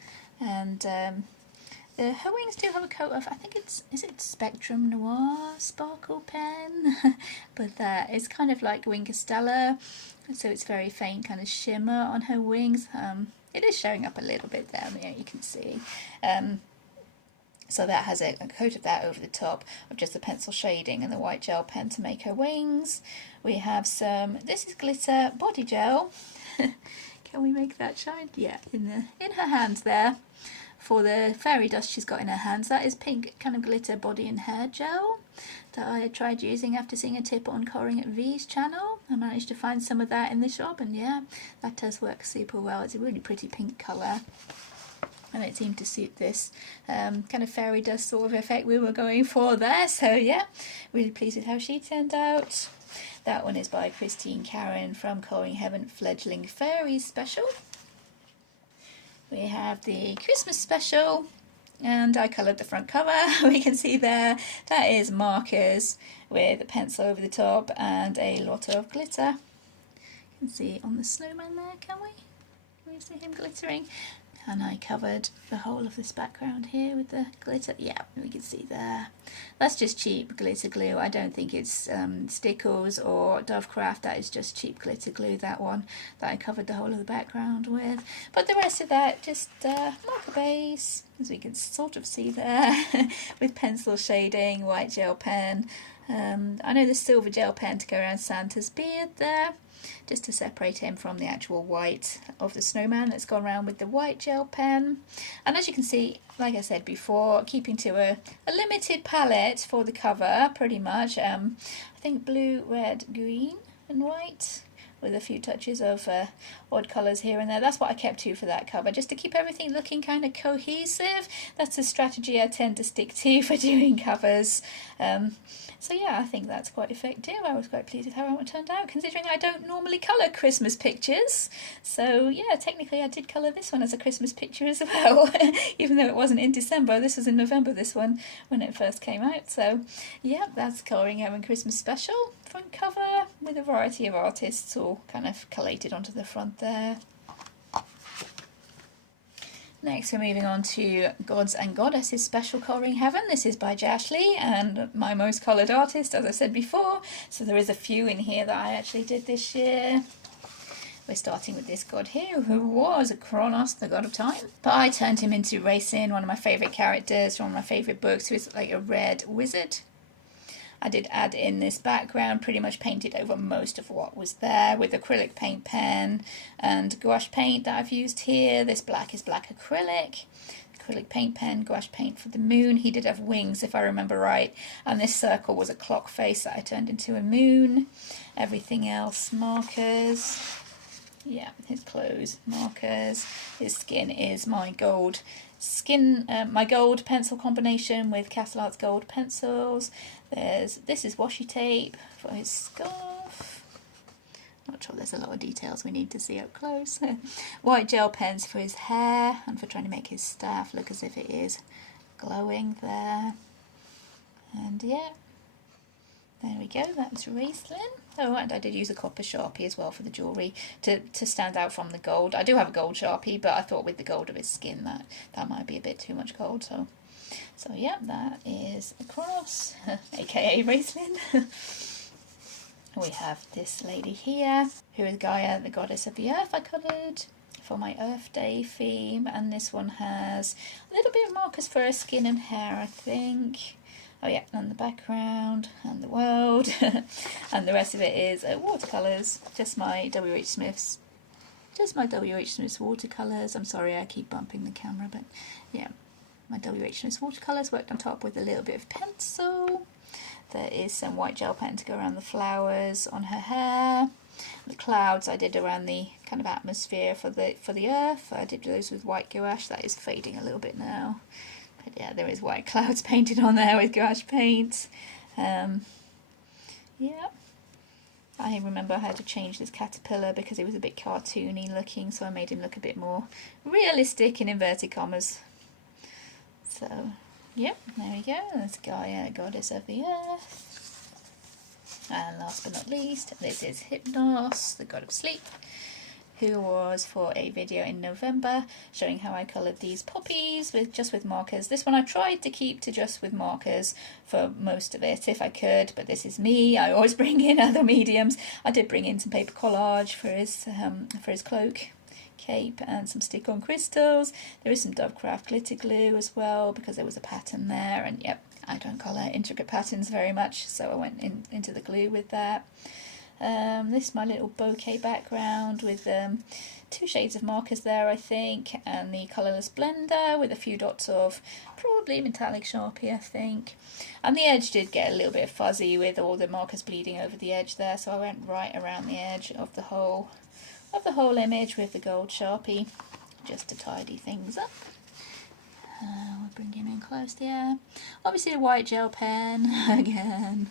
And her wings do have a coat of, I think is it Spectrum Noir sparkle pen? But it's kind of like Wing Castella, so it's very faint kind of shimmer on her wings. It is showing up a little bit there, yeah, you can see. So that has a coat of that over the top of just the pencil shading and the white gel pen to make her wings. We have some, this is glitter body gel. Can we make that shine? Yeah, in her hands there. For the fairy dust she's got in her hands, that is pink kind of glitter body and hair gel that I tried using after seeing a tip on Colouring at V's channel. I managed to find some of that in the shop, and yeah, that does work super well. It's a really pretty pink colour, and it seemed to suit this kind of fairy dust sort of effect we were going for there. So yeah, really pleased with how she turned out. That one is by Christine Karen from Colouring Heaven Fledgling Fairies Special. We have the Christmas special, and I coloured the front cover. We can see there, that is markers with a pencil over the top and a lot of glitter. You can see on the snowman there, can we? Can we see him glittering? And I covered the whole of this background here with the glitter. Yeah, we can see there. That's just cheap glitter glue. I don't think it's Stickles or Dovecraft. That is just cheap glitter glue, that one, that I covered the whole of the background with. But the rest of that, just marker base, as we can sort of see there, with pencil shading, white gel pen. I know the silver gel pen to go around Santa's beard there, just to separate him from the actual white of the snowman that's gone around with the white gel pen. And as you can see, like I said before, keeping to a limited palette for the cover, pretty much. I think blue, red, green and white, with a few touches of odd colours here and there. That's what I kept to for that cover, just to keep everything looking kind of cohesive. That's a strategy I tend to stick to for doing covers. So yeah, I think that's quite effective. I was quite pleased with how it turned out, considering I don't normally colour Christmas pictures. So yeah, technically I did colour this one as a Christmas picture as well, even though it wasn't in December. This was in November, this one, when it first came out. So yeah, that's Colouring Heaven Christmas Special front cover with a variety of artists all kind of collated onto the front there. Next we're moving on to Gods and Goddesses Special Colouring Heaven. This is by Jashly and my most coloured artist, as I said before. So there is a few in here that I actually did this year. We're starting with this god here, who was Kronos, the god of time. But I turned him into Raisin, one of my favourite characters from one of my favourite books, who is like a red wizard. I did add in this background, pretty much painted over most of what was there with acrylic paint pen and gouache paint that I've used here. This black is black acrylic paint pen, gouache paint for the moon. He did have wings, if I remember right, and this circle was a clock face that I turned into a moon. Everything else, markers. Yeah, his clothes, markers. His skin is my gold my gold pencil combination with Castle Arts gold pencils. This is washi tape for his scarf. Not sure, there's a lot of details we need to see up close. White gel pens for his hair and for trying to make his staff look as if it is glowing there. And yeah, there we go, that's Raistlin. Oh, and I did use a copper Sharpie as well for the jewellery to stand out from the gold. I do have a gold Sharpie, but I thought with the gold of his skin that might be a bit too much gold. So yeah, that is a cross, aka Raistlin. We have this lady here, who is Gaia, the goddess of the earth, I coloured for my Earth Day theme. And this one has a little bit of markers for her skin and hair, I think. Oh yeah, and the background, and the world, and the rest of it is watercolours, just my W.H. Smith's watercolours. I'm sorry I keep bumping the camera, but yeah, my W.H. Smith's watercolours worked on top with a little bit of pencil. There is some white gel pen to go around the flowers on her hair. The clouds I did around the kind of atmosphere for the earth. I did those with white gouache. That is fading a little bit now. Yeah, there is white clouds painted on there with gouache paint. Yeah, I remember I had to change this caterpillar because it was a bit cartoony looking, so I made him look a bit more realistic in inverted commas. So, yep, there we go. That's Gaia, goddess of the earth. And last but not least, this is Hypnos, the god of sleep, who was for a video in November showing how I coloured these poppies just with markers. This one I tried to keep to just with markers for most of it if I could, but this is me. I always bring in other mediums. I did bring in some paper collage for his cloak. cape and some stick-on crystals. There is some Dovecraft glitter glue as well because there was a pattern there, and yep, I don't colour intricate patterns very much, so I went into the glue with that. This is my little bouquet background with 2 shades of markers there, I think, and the colourless blender with a few dots of probably metallic Sharpie, I think. And the edge did get a little bit fuzzy with all the markers bleeding over the edge there, so I went right around the edge of the whole image with the gold Sharpie just to tidy things up. We're bringing in close there. Obviously the white gel pen again.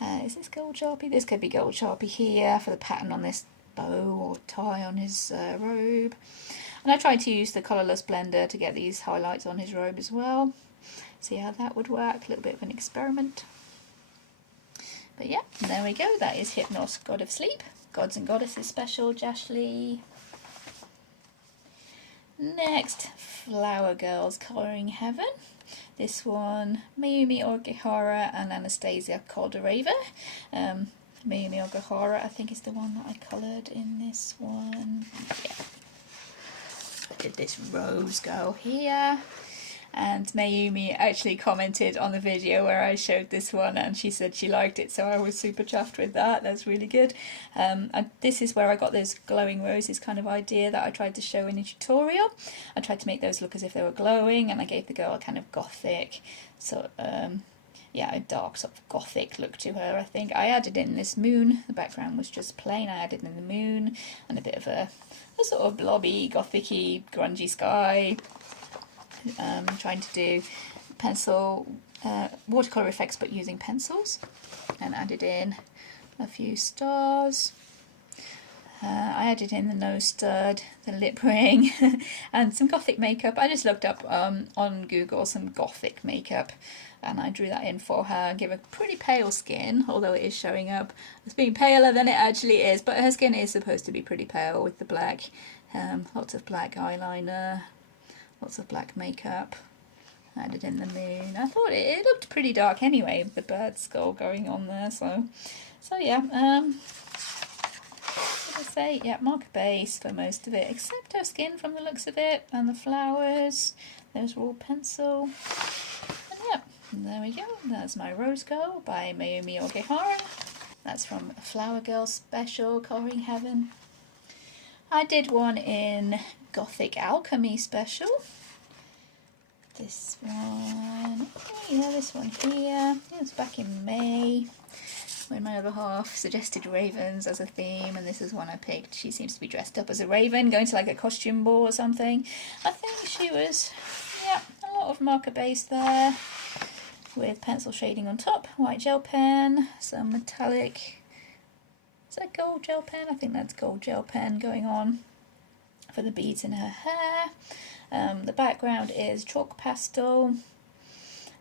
Is this gold Sharpie? This could be gold Sharpie here for the pattern on this bow or tie on his robe. And I tried to use the colourless blender to get these highlights on his robe as well. See how that would work, a little bit of an experiment. But yeah, there we go, that is Hypnos, God of Sleep. Gods and Goddesses special, Josh Lee. Next, Flower Girls Colouring Heaven. This one, Mayumi Ogihara and Anastasia Cordova. Mayumi Ogihara, I think, is the one that I coloured in this one. Yeah. I did this rose girl here. And Mayumi actually commented on the video where I showed this one, and she said she liked it, so I was super chuffed with that. That's really good. And this is where I got those glowing roses kind of idea that I tried to show in the tutorial. I tried to make those look as if they were glowing, and I gave the girl a kind of gothic, so yeah, a dark sort of gothic look to her, I think. I added in this moon. The background was just plain. I added in the moon and a bit of a sort of blobby, gothic-y, grungy sky. Trying to do pencil watercolour effects but using pencils, and added in a few stars. I added in the nose stud, the lip ring and some gothic makeup. I just looked up on Google some gothic makeup and I drew that in for her and give her pretty pale skin, although it is showing up as being paler than it actually is, but her skin is supposed to be pretty pale with the black, lots of black eyeliner, lots of black makeup. Added in the moon. I thought it looked pretty dark anyway, with the bird skull going on there. So yeah. What did I say? Yeah, marker base for most of it, except her skin from the looks of it, and the flowers. Those were all pencil. And yeah, there we go. That's my Rose Girl by Mayumi Ogihara. That's from Flower Girl Special Colouring Heaven. I did one in Gothic Alchemy Special. This one, yeah, this one here. It was back in May when my other half suggested ravens as a theme, and this is one I picked. She seems to be dressed up as a raven, going to like a costume ball or something. I think she was, yeah, a lot of marker base there with pencil shading on top, white gel pen, some metallic, is that gold gel pen? I think that's gold gel pen going on for the beads in her hair. The background is chalk pastel,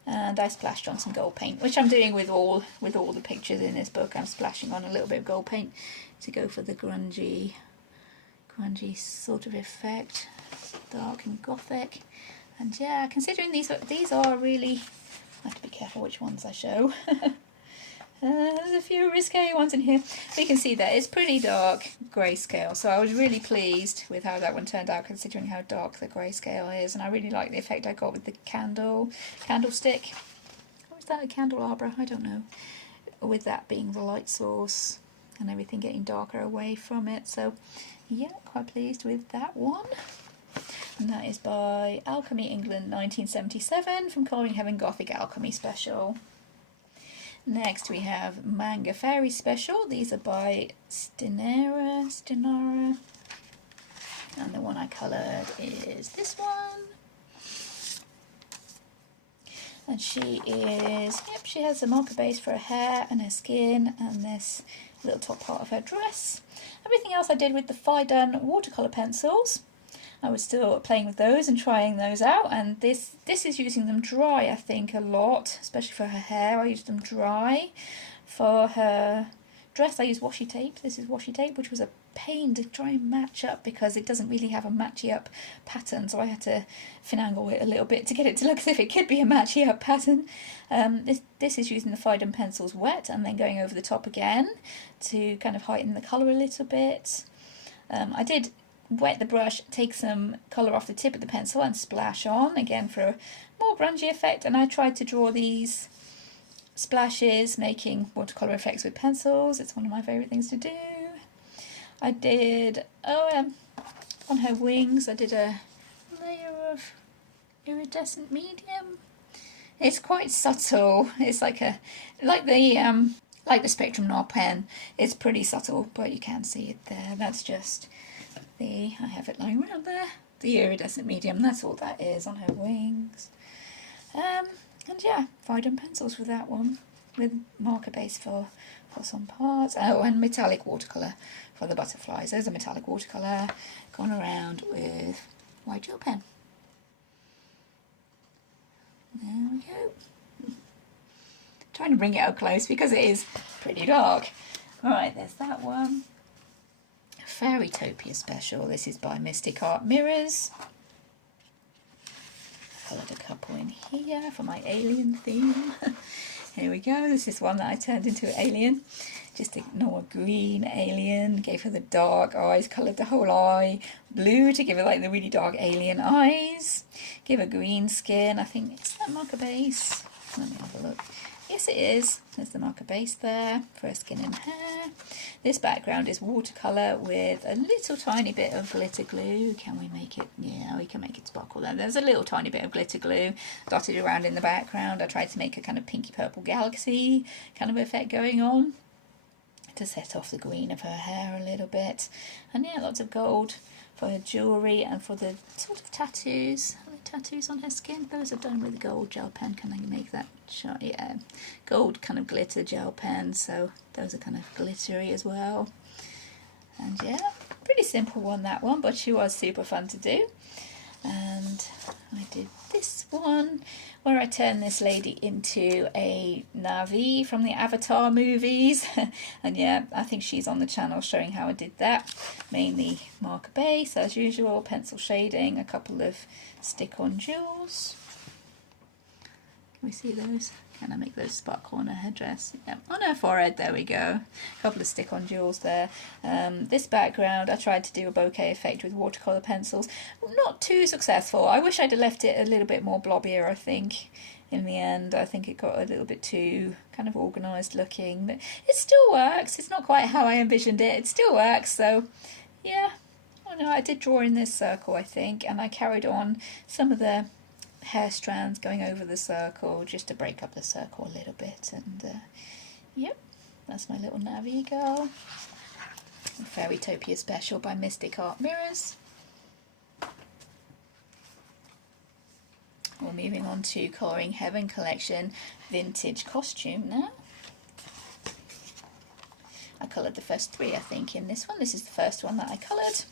and I splashed on some gold paint, which I'm doing with all the pictures in this book. I'm splashing on a little bit of gold paint to go for the grungy sort of effect, dark and gothic. And yeah, considering these are really, I have to be careful which ones I show. There's a few risque ones in here. But you can see that it's pretty dark grayscale, so I was really pleased with how that one turned out, considering how dark the grayscale is, and I really like the effect I got with the candlestick. Or is that a candelabra? I don't know. With that being the light source and everything getting darker away from it. So yeah, quite pleased with that one. And that is by Alchemy England 1977 from Colouring Heaven Gothic Alchemy Special. Next we have Manga Fairy Special. These are by Stinara, and the one I coloured is this one. And she is, yep, she has a marker base for her hair and her skin and this little top part of her dress. Everything else I did with the Fidon watercolour pencils. I was still playing with those and trying those out, and this is using them dry, I think, a lot, especially for her hair. I used them dry. For her dress I used washi tape. This is washi tape, which was a pain to try and match up because it doesn't really have a matchy up pattern, so I had to finagle it a little bit to get it to look as if it could be a matchy up pattern. This is using the Fidon pencils wet and then going over the top again to kind of heighten the colour a little bit. I did wet the brush, take some colour off the tip of the pencil and splash on, again for a more grungy effect. And I tried to draw these splashes making watercolour effects with pencils. It's one of my favourite things to do. I did, on her wings I did a layer of iridescent medium. It's quite subtle. It's like the Spectrum Noir pen. It's pretty subtle, but you can see it there. That's just I have it lying around there, the iridescent medium. That's all that is on her wings. And yeah, Vidum pencils for that one, with marker base for some parts. Oh, and metallic watercolour for the butterflies. There's a metallic watercolour gone around with white gel pen. There we go. Trying to bring it up close because it is pretty dark. Alright, there's that one. Fairytopia Special. This is by Mystic Art Mirrors. Coloured a couple in here for my alien theme. Here we go. This is one that I turned into an alien. Just a normal green alien. Gave her the dark eyes. Coloured the whole eye blue to give it like the really dark alien eyes. Give her green skin. I think, is that marker base? Let me have a look. Yes, it is. There's the marker base there for her skin and hair. This background is watercolour with a little tiny bit of glitter glue. Can we make it? Yeah, we can make it sparkle there. There's a little tiny bit of glitter glue dotted around in the background. I tried to make a kind of pinky purple galaxy kind of effect going on to set off the green of her hair a little bit. And yeah, lots of gold for her jewellery and for the sort of tattoos. Tattoos on her skin. Those are done with a gold gel pen. Can I make that shot? Yeah, gold kind of glitter gel pen, so those are kind of glittery as well. And yeah, pretty simple one, that one, but she was super fun to do. And I did this one where I turned this lady into a Na'vi from the Avatar movies. And yeah, I think she's on the channel showing how I did that. Mainly marker base as usual, pencil shading, a couple of stick-on jewels. Can we see those? Can I make those sparkle on her headdress? Yeah, on her forehead, there we go. A couple of stick-on jewels there. This background, I tried to do a bokeh effect with watercolour pencils. Not too successful. I wish I'd have left it a little bit more blobbier, I think. In the end, I think it got a little bit too kind of organised looking. But it still works. It's not quite how I envisioned it. It still works, so yeah. I know I did draw in this circle, I think, and I carried on some of the hair strands going over the circle just to break up the circle a little bit. And yep, that's my little Na'vi girl. Fairytopia Special by Mystic Art Mirrors. We're moving on to Colouring Heaven Collection Vintage Costume now. I coloured the first three, I think, in this one. This is the first one that I coloured.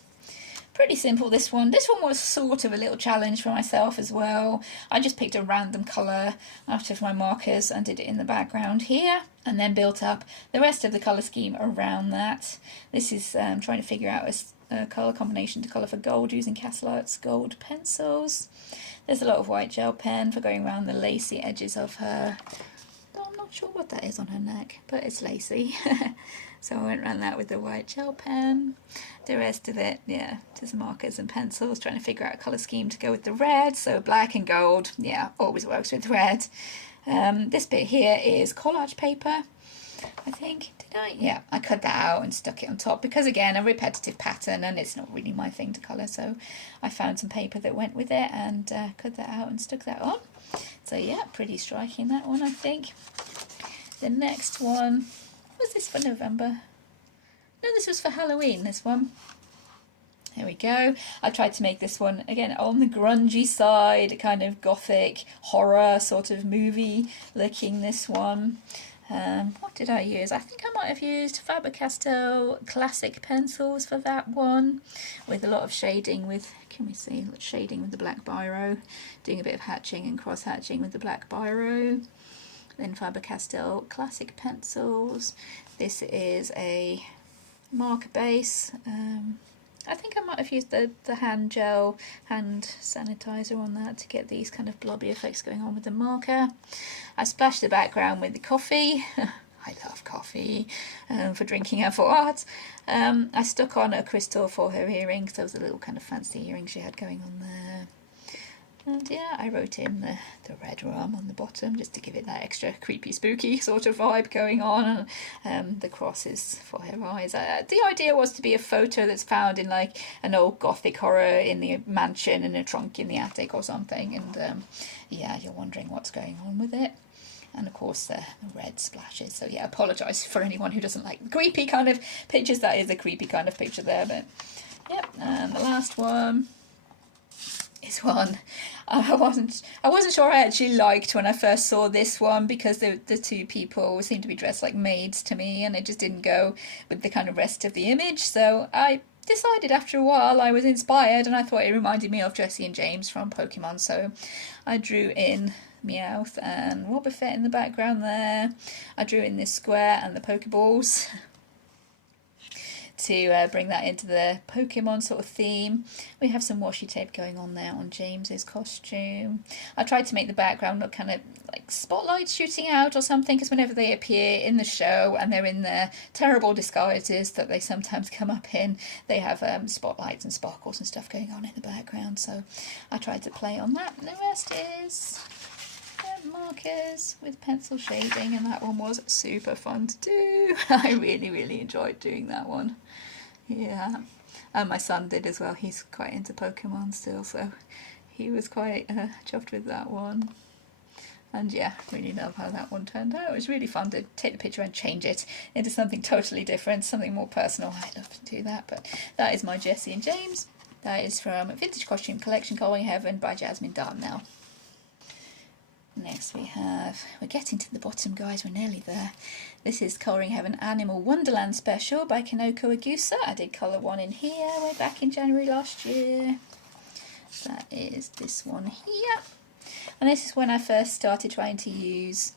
Pretty simple, this one. This one was sort of a little challenge for myself as well. I just picked a random colour out of my markers and did it in the background here, and then built up the rest of the colour scheme around that. This is trying to figure out a colour combination to colour for gold using Castle Arts gold pencils. There's a lot of white gel pen for going around the lacy edges of her. Well, I'm not sure what that is on her neck, but it's lacy. So I went around that with the white gel pen. The rest of it, yeah, just markers and pencils, trying to figure out a colour scheme to go with the red. So black and gold, yeah, always works with red. This bit here is collage paper, I think. Did I? Yeah, I cut that out and stuck it on top because, again, a repetitive pattern and it's not really my thing to colour. So I found some paper that went with it and cut that out and stuck that on. So yeah, pretty striking, that one, I think. The next one, was this for November? No, this was for Halloween, this one. There we go. I tried to make this one, again, on the grungy side, kind of gothic horror sort of movie looking, this one. What did I use? I think I might have used Faber-Castell classic pencils for that one, with a lot of shading with, can we see, shading with the black biro, doing a bit of hatching and cross-hatching with the black biro. Then Faber-Castell classic pencils. This is a marker base. I think I might have used the hand gel, hand sanitizer on that to get these kind of blobby effects going on with the marker. I splashed the background with the coffee. I love coffee for drinking and for art. I stuck on a crystal for her earrings. There was a little kind of fancy earring she had going on there. And yeah, I wrote in the red rum on the bottom just to give it that extra creepy, spooky sort of vibe going on. And the crosses for her eyes. The idea was to be a photo that's found in like an old gothic horror in the mansion, in a trunk in the attic or something. And yeah, you're wondering what's going on with it. And of course the red splashes. So yeah, apologise for anyone who doesn't like the creepy kind of pictures. That is a creepy kind of picture there. But yep, and the last one is one I wasn't sure I actually liked when I first saw this one, because the two people seemed to be dressed like maids to me, and it just didn't go with the kind of rest of the image. So I decided after a while I was inspired, and I thought it reminded me of Jessie and James from Pokemon, so I drew in Meowth and Wobbuffet in the background there. I drew in this square and the Pokeballs to bring that into the Pokemon sort of theme. We have some washi tape going on there on James's costume. I tried to make the background look kind of like spotlights shooting out or something, because whenever they appear in the show and they're in their terrible disguises that they sometimes come up in, they have spotlights and sparkles and stuff going on in the background. So I tried to play on that. And the rest is markers with pencil shading, and that one was super fun to do. I really enjoyed doing that one. Yeah, and my son did as well. He's quite into Pokemon still, so he was quite chuffed with that one. And yeah, really love how that one turned out. It was really fun to take the picture and change it into something totally different, something more personal. I love to do that. But that is my Jessie and James. That is from Vintage Costume Collection, Colouring Heaven by Jasmine Darnell. Next we're getting to the bottom, guys, we're nearly there. This is Colouring Heaven Animal Wonderland Special by Kinoko Agusa. I did colour one in here way back in January last year. That is this one here. And this is when I first started trying to use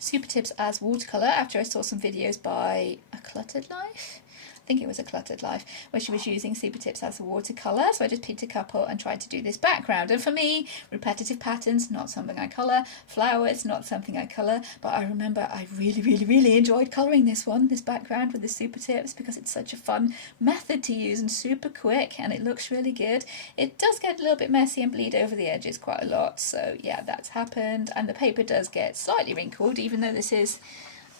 Super Tips as watercolour, after I saw some videos by A Cluttered Life. I think it was A Cluttered Life, where she was using Super Tips as a watercolour. So I just picked a couple and tried to do this background. And for me, repetitive patterns, not something I colour. Flowers, not something I colour. But I remember I really enjoyed colouring this one, this background with the Super Tips, because it's such a fun method to use and super quick, and it looks really good. It does get a little bit messy and bleed over the edges quite a lot. So yeah, that's happened. And the paper does get slightly wrinkled, even though this is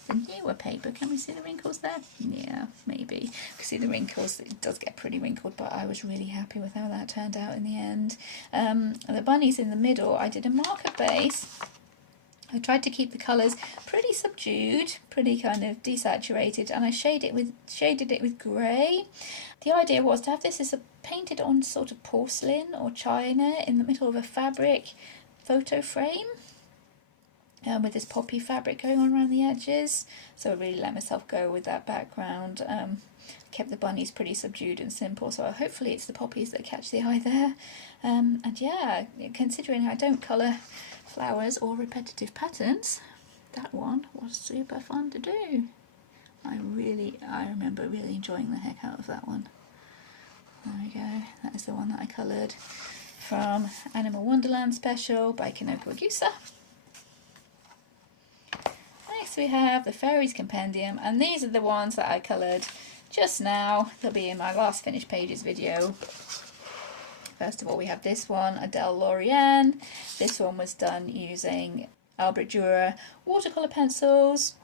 the newer paper. Can we see the wrinkles there? Yeah, maybe. You can see the wrinkles. It does get pretty wrinkled, but I was really happy with how that turned out in the end. The bunnies in the middle, I did a marker base. I tried to keep the colours pretty subdued, pretty kind of desaturated, and I shaded it with grey. The idea was to have this as a painted on sort of porcelain or china in the middle of a fabric photo frame. With this poppy fabric going on around the edges, so I really let myself go with that background. Kept the bunnies pretty subdued and simple, so hopefully it's the poppies that catch the eye there. And yeah, considering I don't colour flowers or repetitive patterns, that one was super fun to do. I remember really enjoying the heck out of that one. There we go, that is the one that I coloured from Animal Wonderland Special by Kinoko Agusa. Next we have the Fairies Compendium, and these are the ones that I coloured just now. They'll be in my last finished pages video. First of all, we have this one, Adele Lorian. This one was done using Albrecht Dürer watercolour pencils,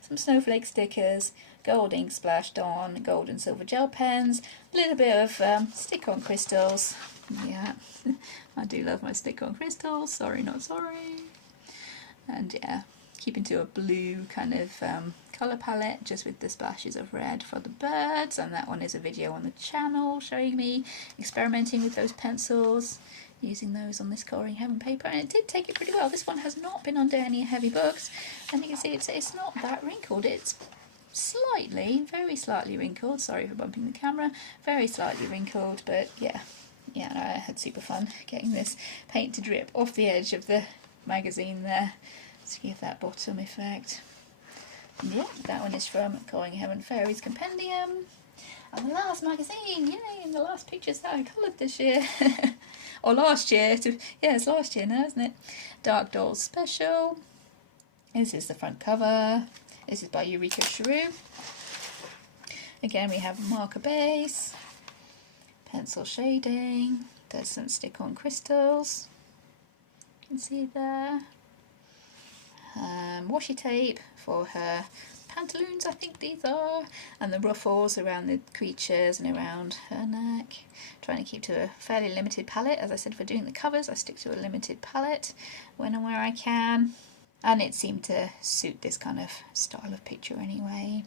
some snowflake stickers, gold ink splashed on, gold and silver gel pens, a little bit of stick-on crystals. Yeah, I do love my stick-on crystals, sorry not sorry. And yeah, keeping to a blue kind of colour palette, just with the splashes of red for the birds. And that one is a video on the channel showing me experimenting with those pencils, using those on this Colouring Heaven paper, and it did take it pretty well. This one has not been under any heavy books, and you can see it's not that wrinkled. It's very slightly wrinkled. Sorry for bumping the camera. Very slightly wrinkled, but yeah, I had super fun getting this paint to drip off the edge of the magazine there to give that bottom effect. And yeah, that one is from Colouring Heaven Fairies Compendium. And the last magazine, yay, the last pictures that I coloured this year. Or last year, yeah, it's last year now, isn't it? Dark Dolls Special. This is the front cover. This is by Eureka Shrew. Again, we have marker base, pencil shading, there's some stick-on crystals, you can see there, washi tape for her pantaloons, I think these are, and the ruffles around the creatures and around her neck. Trying to keep to a fairly limited palette. As I said, for doing the covers I stick to a limited palette when and where I can, and it seemed to suit this kind of style of picture anyway.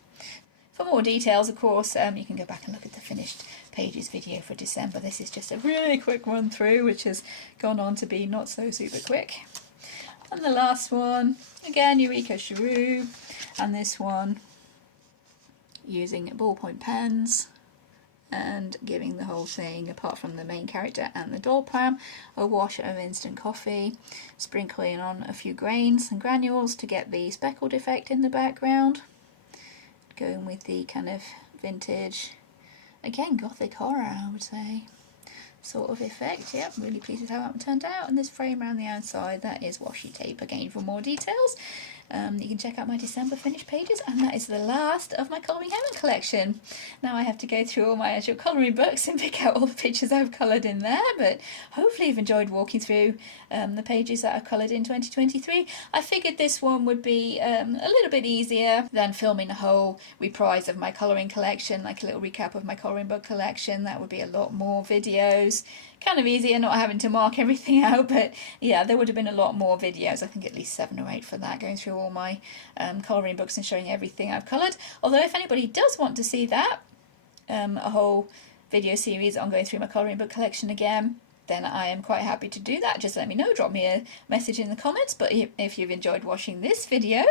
For more details, of course, you can go back and look at the finished pages video for December. This is just a really quick run through, which has gone on to be not so super quick. And the last one, again, Eureka Shrew, and this one using ballpoint pens and giving the whole thing, apart from the main character and the doll pram, a wash of instant coffee, sprinkling on a few grains and granules to get the speckled effect in the background. Going with the kind of vintage, again, gothic horror, I would say, sort of effect. Yep, really pleased with how that turned out. And this frame around the outside, that is washi tape. Again, for more details, you can check out my December finished pages, and that is the last of my Colouring Heaven collection. Now I have to go through all my actual colouring books and pick out all the pictures I've coloured in there, but hopefully you've enjoyed walking through the pages that I've coloured in 2023. I figured this one would be a little bit easier than filming a whole reprise of my colouring collection, like a little recap of my colouring book collection. That would be a lot more videos. Kind of easier not having to mark everything out, but yeah, there would have been a lot more videos. I think at least 7 or 8 for that, going through all my colouring books and showing everything I've coloured. Although if anybody does want to see that, a whole video series on going through my colouring book collection again, then I am quite happy to do that. Just let me know, drop me a message in the comments. But if you've enjoyed watching this video,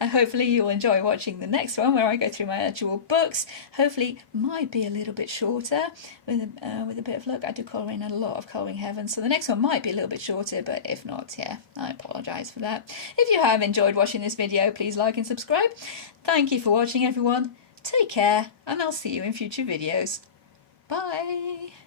hopefully you'll enjoy watching the next one where I go through my actual books. Hopefully might be a little bit shorter with a bit of luck. I do colour in a lot of Colouring Heaven, so the next one might be a little bit shorter, but if not, yeah, I apologise for that. If you have enjoyed watching this video, please like and subscribe. Thank you for watching, everyone. Take care, and I'll see you in future videos. Bye!